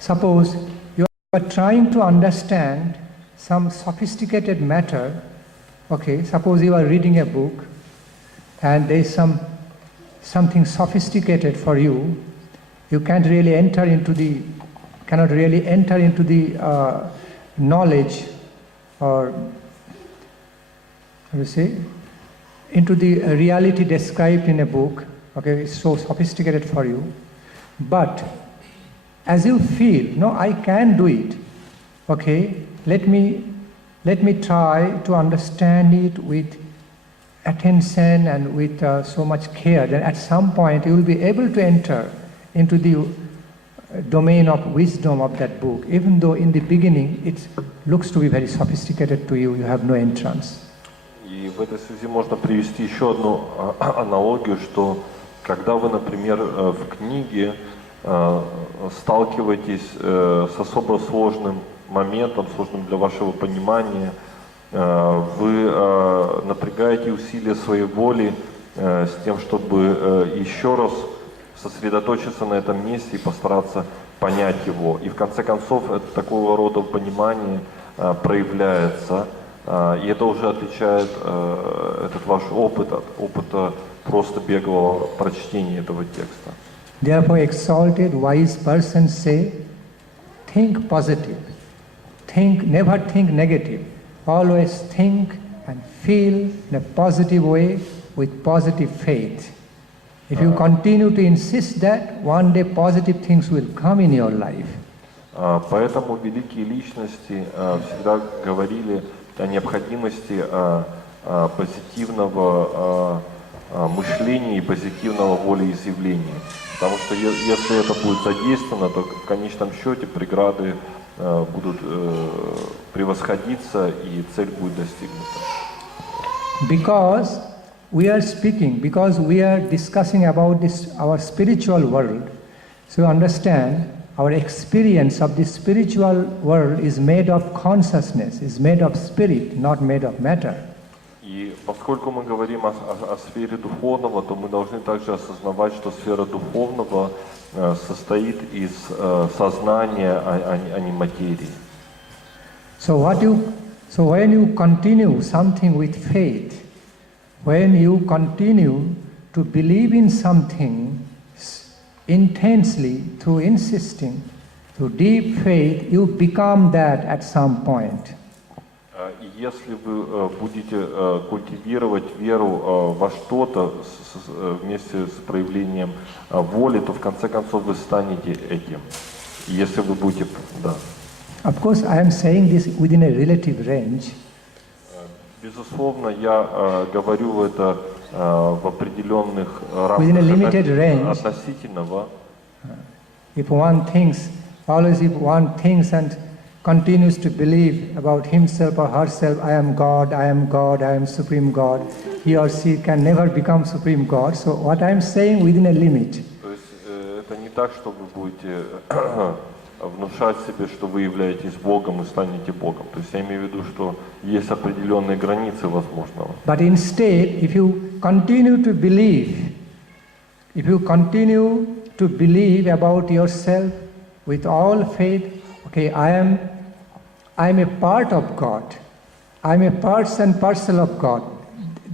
Suppose you are trying to understand some sophisticated matter. Okay, suppose you are reading a book and there is something sophisticated for you. You cannot really enter into the knowledge, or how to say, into the reality described in a book. Okay, it's so sophisticated for you. But as you feel, no, I can do it. Okay, let me try to understand it with attention and with so much care. Then at some point you will be able to enter into the domain of wisdom of that book, even though in the beginning it looks to be very sophisticated to you, you have no entrance. И в этой связи можно привести еще одну аналогию, что когда вы, например, в книге сталкиваетесь с особо сложным моментом, сложным для вашего понимания, вы напрягаете усилия своей воли с тем, чтобы еще раз сосредоточиться на этом месте и постараться понять его. И в конце концов такого рода понимание проявляется, и это уже отличает этот ваш опыт от опыта просто беглого прочтения этого текста. Therefore, exalted, wise persons say, think positive, never think negative. Always think and feel in a positive way with positive faith. If you continue to insist that, one day positive things will come in your life. Поэтому великие личности всегда говорили о необходимости позитивного мышления и позитивного волеизъявления. Потому что если это будет задействовано, то в конечном счете преграды будут превосходиться и цель будет достигнута. Because we are discussing about our spiritual world, so understand our experience of the spiritual world is made of consciousness, is made of spirit, not made of matter. И поскольку мы говорим о сфере духовного, то мы должны также осознавать, что сфера духовного состоит из сознания, а не материи. So when you continue something with faith, when you continue to believe in something intensely, through insisting, through deep faith, you become that at some point. И если вы будете культивировать веру во что-то вместе с проявлением воли, то в конце концов вы станете этим. И если вы будете, да. Of course, I am saying this within a relative range. Безусловно, я говорю это в определенных within a limited рамках range. Относительного. If one thinks and continues to believe about himself or herself, I am God, I am Supreme God, he or she can never become Supreme God. So what I am saying within a limit. То есть это не так, что вы будете внушать себе, что вы являетесь Богом и станете Богом. То есть я имею в виду, что есть определенные границы возможного. But instead, if you continue to believe about yourself with all faith, okay, I am a part of God. I am a part and parcel of God.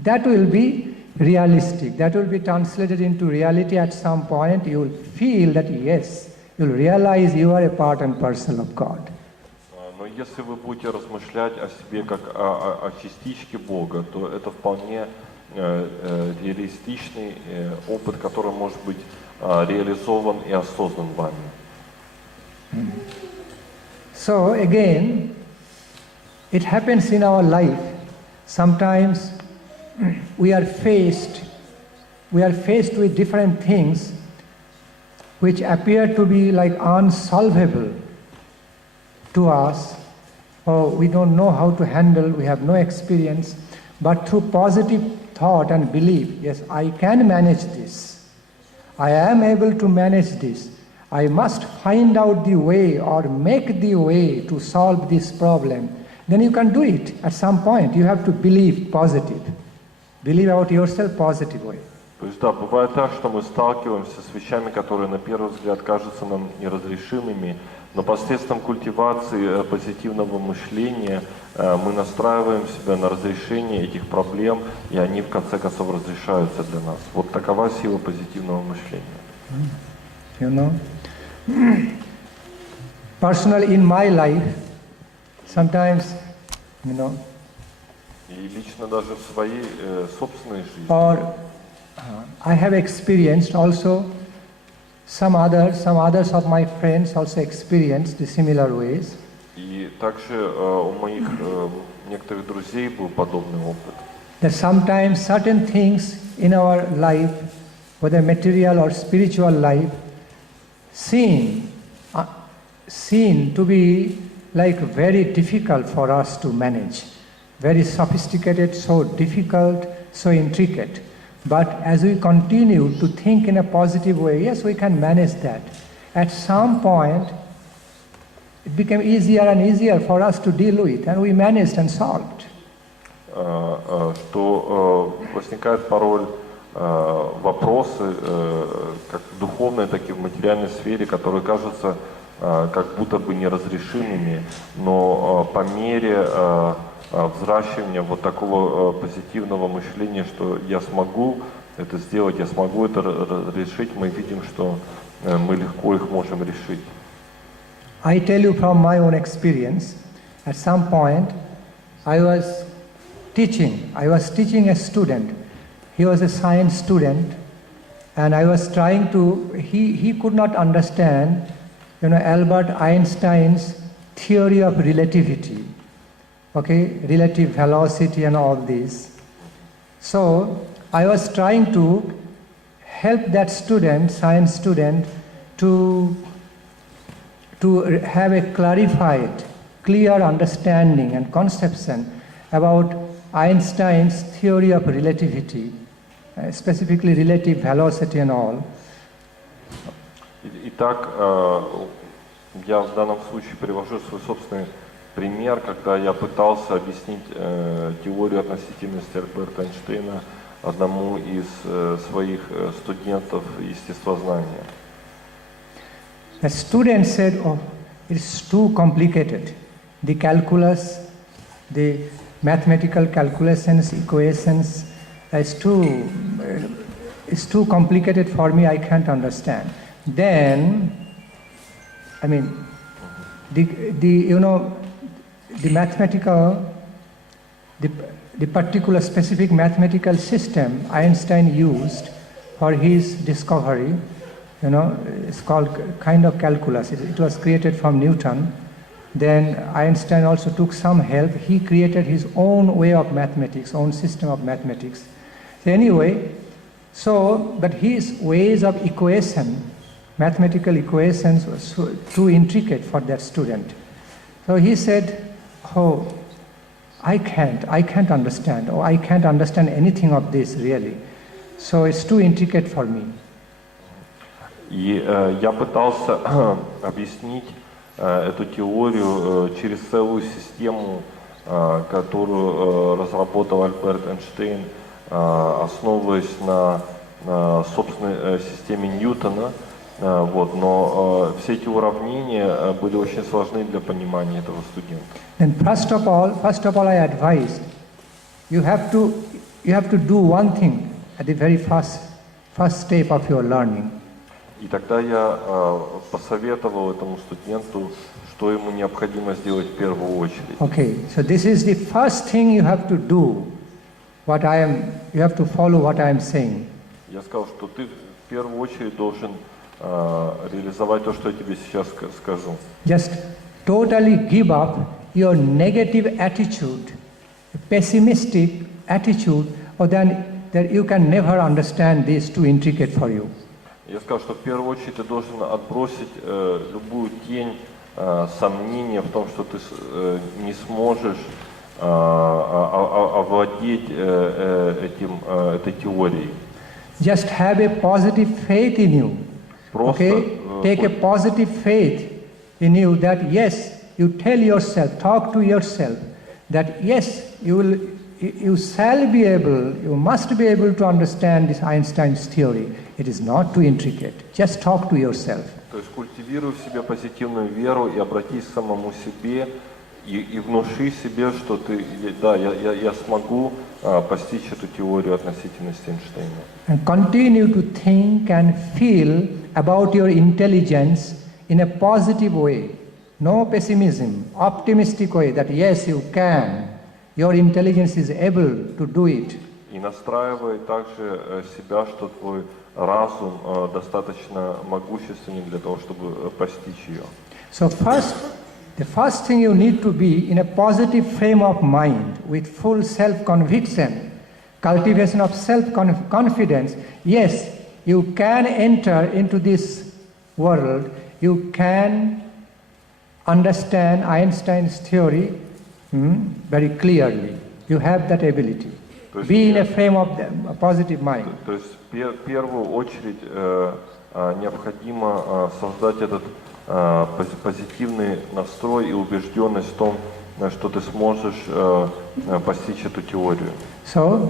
That will be realistic. That will be translated into reality at some point. You will feel that yes, you will realize you are a part and parcel of God. Но если вы будете размышлять о себе как о частичке Бога, то это вполне реалистичный опыт, который может быть реализован и осознан вами. So again, it happens in our life. Sometimes we are faced with different things which appear to be like unsolvable to us, or we don't know how to handle, we have no experience, but through positive thought and belief, yes, I can manage this, I am able to manage this, I must find out the way or make the way to solve this problem, then you can do it at some point. You have to believe positive. Believe about yourself positive way. То есть да, бывает так, что мы сталкиваемся с вещами, которые на первый взгляд кажутся нам неразрешимыми, но посредством культивации позитивного мышления мы настраиваем себя на разрешение этих проблем, и они в конце концов разрешаются для нас. Вот такова сила позитивного мышления. You know, personally in my life, sometimes, you know, и лично даже в своей собственной жизни. Or I have experienced also, some others of my friends also experienced the similar ways. И также у моих некоторых друзей был подобный опыт. That sometimes certain things in our life, whether material or spiritual life, seen to be like very difficult for us to manage, very sophisticated, so difficult, so intricate. But as we continue to think in a positive way, yes, we can manage that. At some point, it became easier and easier for us to deal with, and we managed and solved. Что возникает порой вопросы, как в духовной, так и в материальной сфере, которые кажутся как будто бы неразрешимыми, но по мере взращивания вот такого позитивного мышления, что я смогу это сделать, я смогу это решить, мы видим, что мы легко их можем решить. I tell you from my own experience, at some point I was teaching a student. He was a science student, and I was trying to, he could not understand, Albert Einstein's theory of relativity, okay, relative velocity and all this. So I was trying to help that student, science student, to have a clarified, clear understanding and conception about Einstein's theory of relativity, specifically relative velocity and all. Итак, я в данном случае привожу свой собственный пример, когда я пытался объяснить теорию относительности Альберта Эйнштейна одному из своих студентов естествознания. The student said, "Oh, it's too complicated. The calculus, the mathematical calculations, equations, it's too complicated for me. I can't understand." Then, the mathematical, the particular specific mathematical system Einstein used for his discovery, it's called kind of calculus. It was created from Newton. Then Einstein also took some help. He created his own way of mathematics, own system of mathematics. So anyway, but his ways of mathematical equations was too intricate for that student. So he said, "Oh, I can't understand. Oh, I can't understand anything of this really. So it's too intricate for me." И я пытался объяснить эту теорию через целую систему, которую разработал Альберт Эйнштейн, основываясь на собственной системе Ньютона. Но все эти уравнения были очень сложны для понимания этого студента. Then first of all, I advised you have to do one thing at the very first step of your learning. И тогда я посоветовал этому студенту, что ему необходимо сделать в первую очередь. Okay, so this is the first thing you have to do. You have to follow what I am saying. Я сказал, что ты в первую очередь должен реализовать то, что я тебе сейчас скажу. Just totally give up your negative attitude, pessimistic attitude, then you can never understand this, too intricate for you. Я сказал, что в первую очередь ты должен отбросить любую тень сомнения в том, что ты не сможешь овладеть этой теорией. Just have a positive faith in you. Просто, Okay? Take a positive faith in you that yes, you tell yourself, talk to yourself, that yes, you shall be able, you must be able to understand this Einstein's theory. It is not too intricate. Just talk to yourself. То есть культивируй в себе позитивную веру и обратись к самому себе и внуши себе, что ты, да, я смогу постичь эту теорию относительности Эйнштейна. And continue to think and feel about your intelligence in a positive way. No pessimism, optimistic way that yes, you can. Your intelligence is able to do it. И настраивай также себя, что твой разум достаточно могущественен для того, чтобы постичь ее. So the first thing you need to be in a positive frame of mind with full self-conviction, cultivation of self-confidence. Yes, you can enter into this world, you can understand Einstein's theory very clearly. You have that ability. Be in a frame of a positive mind. То есть в первую очередь необходимо создать этот позитивный настрой и убежденность в том, что ты сможешь постичь эту теорию. So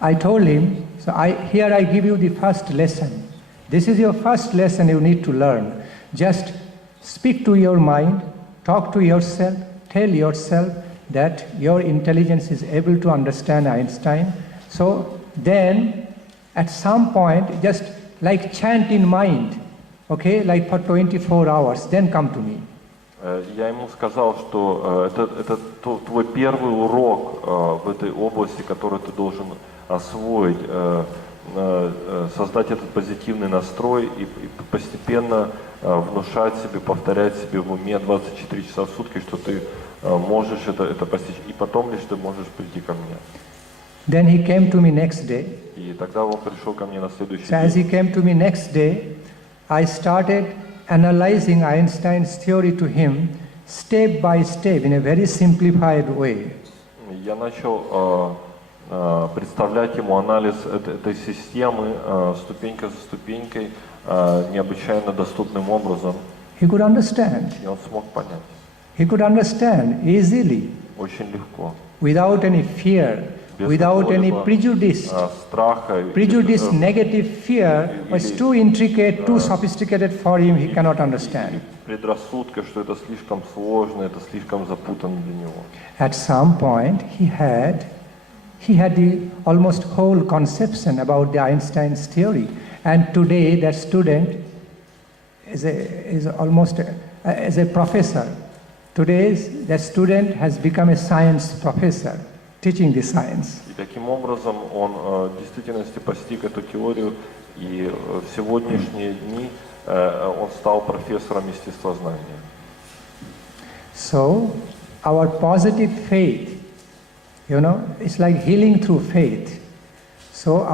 I told him, here I give you the first lesson. This is your first lesson you need to learn. Just speak to your mind, talk to yourself, tell yourself that your intelligence is able to understand Einstein. So then at some point just like chant in mind, okay, like for 24 hours, then come to me. Я ему сказал, что это твой первый урок в этой области, который ты должен освоить, создать этот позитивный настрой и постепенно внушать себе, повторять себе в уме 24 часа в сутки, что ты можешь это постичь, и потом лишь ты можешь прийти ко мне. Then he came to me next day. И тогда он пришел ко мне на следующий So as he день. came to me next day, I started analyzing Einstein's theory to him step by step in a very simplified way. Я начал представлять ему анализ этой системы ступенька за ступенькой необычайно доступным образом. He could understand. И он смог понять. He could understand easily, Очень легко. without any fear, Без without any какого-либо, prejudice. Страха. Prejudice, negative fear was too intricate, too sophisticated for him, he cannot understand. Предрассудка, что это слишком сложно, это слишком запутанно для него. At some point, he had the almost whole conception about the Einstein's theory. And today, that student is almost as a professor. Today, that student has become a science professor, teaching the science. И таким образом он в действительности постиг эту теорию, и в сегодняшние дни он стал профессором естествознания. So, our positive faith, it's like healing through faith. So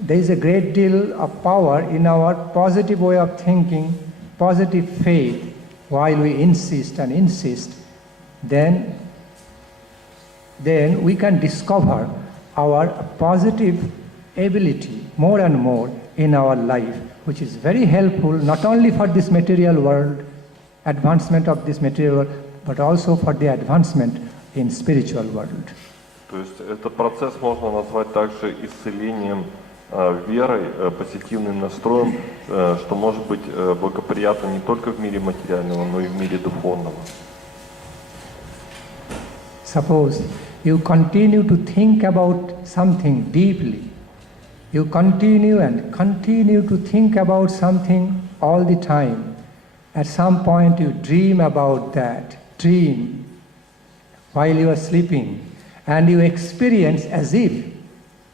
there is a great deal of power in our positive way of thinking, positive faith. While we insist and insist, then we can discover our positive ability more and more in our life, which is very helpful not only for this material world, advancement of this material world, but also for the advancement in spiritual world. То есть этот процесс можно назвать также исцелением верой, позитивным настроем, что может быть благоприятно не только в мире материального, но и в мире духовного. Suppose you continue to think about something deeply. You continue to think about something all the time. At some point you dream about that dream while you are sleeping, and you experience as if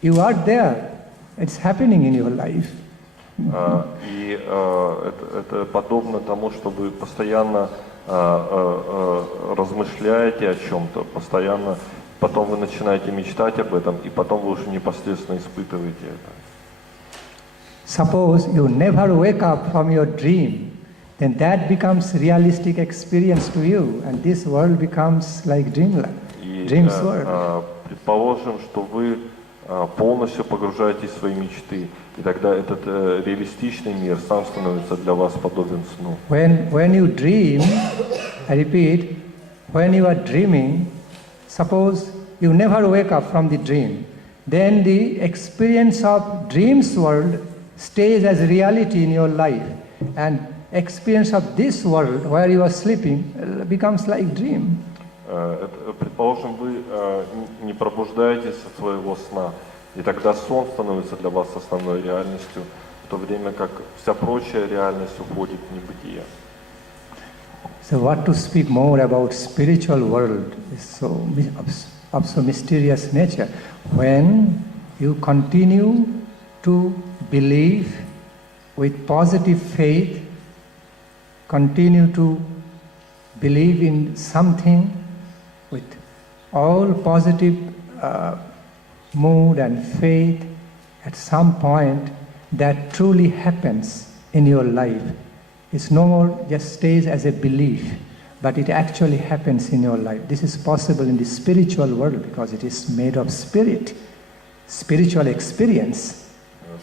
you are there. It's happening in your life. И это подобно тому, чтобы постоянно размышляете о чем-то постоянно, потом вы начинаете мечтать об этом, и потом вы уже непосредственно испытываете это. Suppose you never wake up from your dream, then that becomes realistic experience to you, and this world becomes like dreamland, dreams world. Предположим, что вы полностью погружаетесь в свои мечты, и тогда этот реалистичный мир сам становится для вас подобен сну. When you dream, I repeat, when you are dreaming, suppose you never wake up from the dream, then the experience of dreams world stays as reality in your life, and experience of this world where you are sleeping becomes like dream. Предположим, вы не пробуждаетесь от своего сна, и тогда сон становится для вас основной реальностью, в то время как вся прочая реальность уходит в небытие. So what to speak more about spiritual world is so of so mysterious nature. When you continue to believe with positive faith, continue to believe in something with all positive mood and faith, at some point that truly happens in your life. It's no more just stays as a belief, but it actually happens in your life. This is possible in the spiritual world because it is made of spirit, spiritual experience.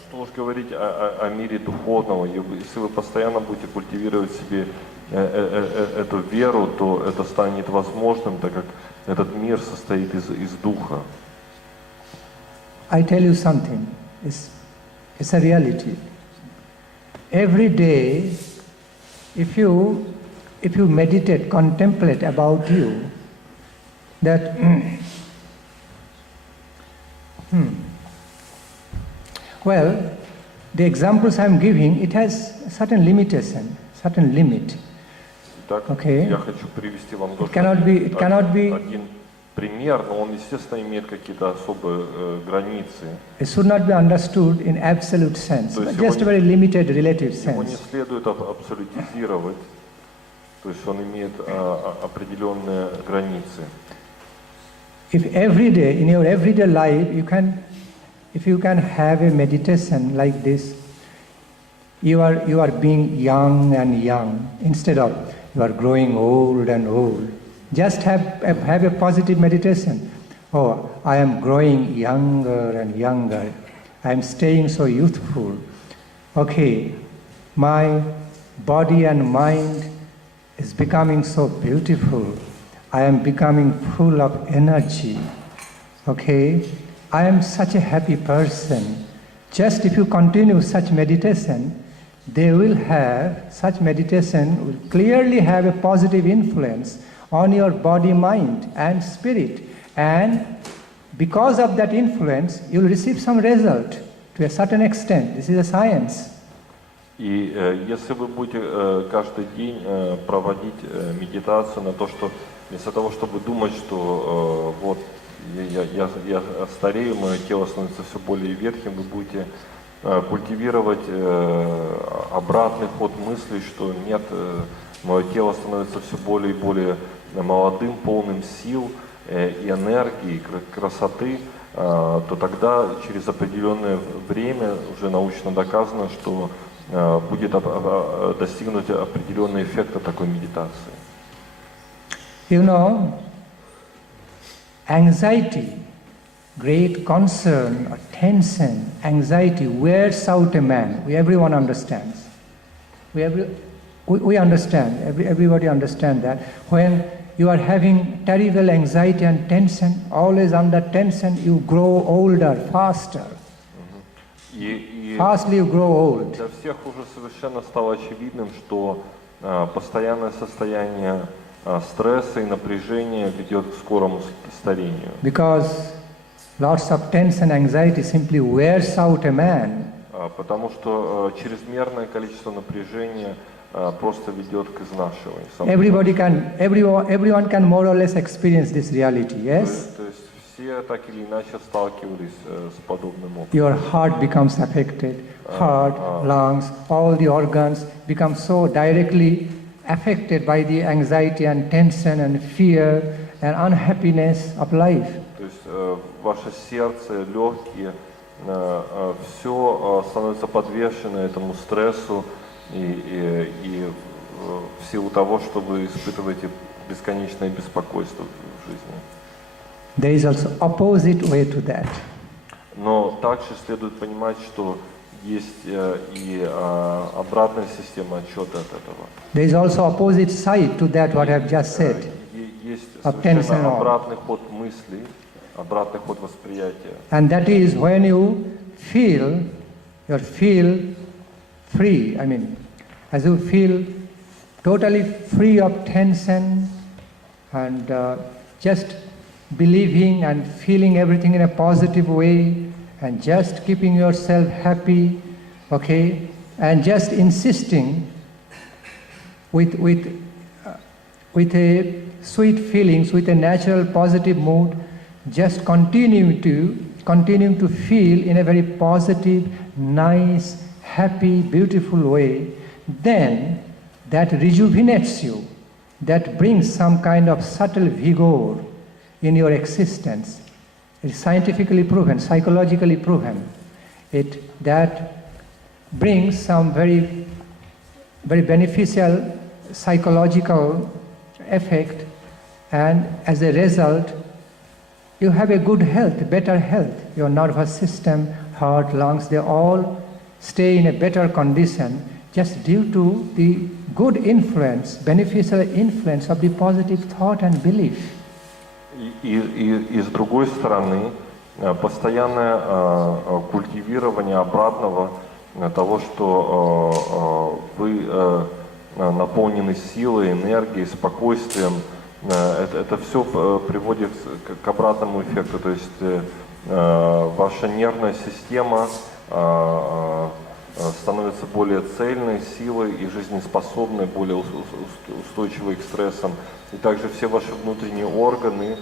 Что уж говорить о мире духовного, если вы постоянно будете культивировать в себе эту веру, то это станет возможным, так как этот мир состоит из духа. I tell you something, it's a reality. Every day, if you meditate, contemplate about you, that well, the examples I'm giving, it has certain limitation, certain limit. Итак, Okay. я хочу привести вам It cannot be один пример, но он, естественно, имеет какие-то особые границы. It should not be understood in absolute sense, То but есть just a very limited relative Его не sense. следует абсолютизировать, то есть он имеет определенные границы. If every day, in your everyday life, if you can have a meditation like this, you are being young and young, instead of you are growing old and old. Just have a positive meditation. Oh, I am growing younger and younger. I am staying so youthful. Okay, my body and mind is becoming so beautiful. I am becoming full of energy. Okay, I am such a happy person. Just if you continue such meditation, such meditation will clearly have a positive influence on your body, mind and spirit. And because of that influence, you will receive some result to a certain extent. This is a science. И если вы будете каждый день проводить медитацию на то, что вместо того, чтобы думать, что вот я старею, мое тело становится все более ветхим, вы будете культивировать обратный ход мыслей, что нет, мое тело становится все более и более молодым, полным сил и энергии, красоты, то тогда через определенное время уже научно доказано, что будет достигнуть определенный эффект от такой медитации. You know, anxiety, great concern or tension, anxiety wears out a man. Everyone understands. We understand, everybody understands that. When you are having terrible anxiety and tension, always under tension, you grow older, faster. Fastly you grow old. Для всех уже совершенно стало очевидным, что постоянное состояние стресса и напряжения ведет к скорому старению. Because lots of tension, anxiety simply wears out a man. Потому что чрезмерное количество напряжения просто ведет к изнашиванию. Everyone can more or less experience this reality, yes? То есть все так или иначе сталкивались с подобным опытом. Your heart becomes affected, heart, lungs, all the organs become so directly affected by the anxiety and tension and fear and unhappiness of life. То есть ваше сердце, легкие, все становится подвешено этому стрессу и в силу того, что вы испытываете бесконечное беспокойство в жизни. There is also opposite way to that. Но также следует понимать, что есть и обратная система отчета от этого. There is also opposite side to that what I have just said. Есть Of tension совершенно and all. обратный ход мыслей, обратный ход восприятия. And that is when you feel free. I mean, as you feel totally free of tension and just believing and feeling everything in a positive way and just keeping yourself happy, okay, and just insisting with a sweet feelings, with a natural positive mood, just continuing to feel in a very positive, nice, happy, beautiful way, then that rejuvenates you, that brings some kind of subtle vigor in your existence. It's scientifically proven, psychologically proven. That brings some very, very beneficial psychological effect, and as a result, you have a good health, better health. Your nervous system, heart, lungs, they all stay in a better condition just due to the good influence, beneficial influence of the positive thought and belief. И с другой стороны, постоянное культивирование обратного того, что вы наполнены силой, энергией, спокойствием, это все приводит к обратному эффекту. То есть ваша нервная система становится более цельной, силой и жизнеспособной, более устойчивой к стрессам. И также все ваши внутренние органы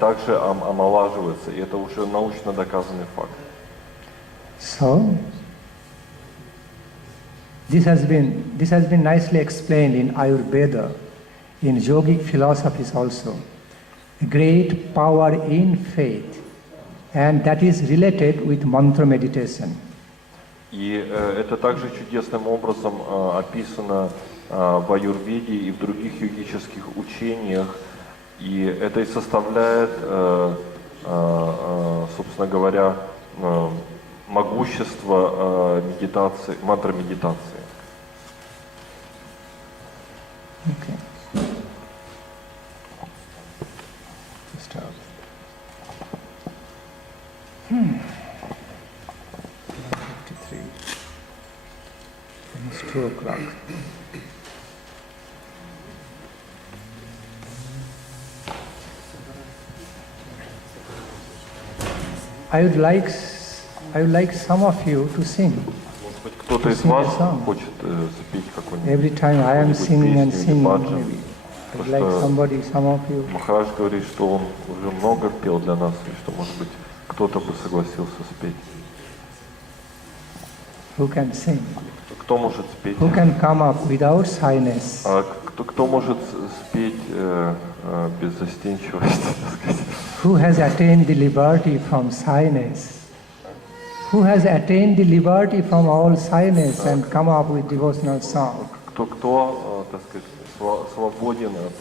также омолаживаются. И это уже научно доказанный факт. So, this has been nicely explained in Ayurveda, in yogic philosophies also. A great power in faith, and that is related with mantra meditation. И это также чудесным образом описано в аюрведе и в других йогических учениях, и это и составляет, собственно говоря, могущество медитации, мантра-медитации. Okay. Start. 53. It's 2 o'clock. I would like some of you to sing. Может быть, кто-то из вас хочет спеть какой-нибудь. Every time I am singing and песню или singing, баджан. maybe. I'd like some of you. Махарадж говорит, что он уже много пел для нас, и что, может быть, кто-то бы согласился спеть. Who can sing? Кто может спеть? Who can come up without shyness? Кто может спеть без застенчивости, так сказать? Who has attained the liberty from shyness? Who has attained the liberty from all shyness and come up with devotional song? Кто, так сказать, свободен от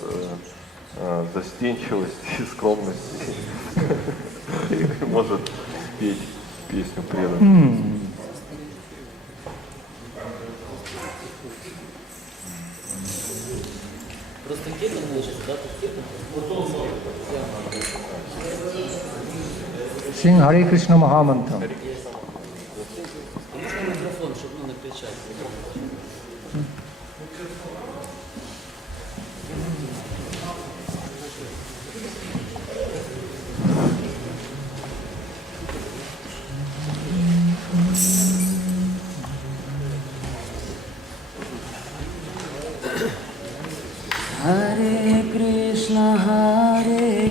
застенчивости и скромности и может петь песню преданности. Просто киртан научится, да? Киртан? Sing Hare Krishna Mahamantra. Можно микрофон, чтобы накричать. Hare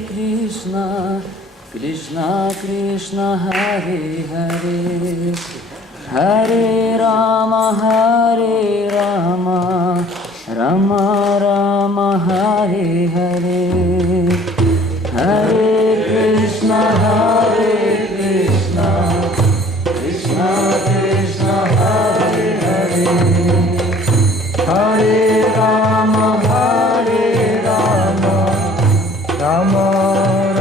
Krishna, Krishna Krishna, Hare Hare, Hare Rama, Rama Rama Hare Hare, Hare Krishna Krishna Krishna Hare Hare, Hare Rama Rama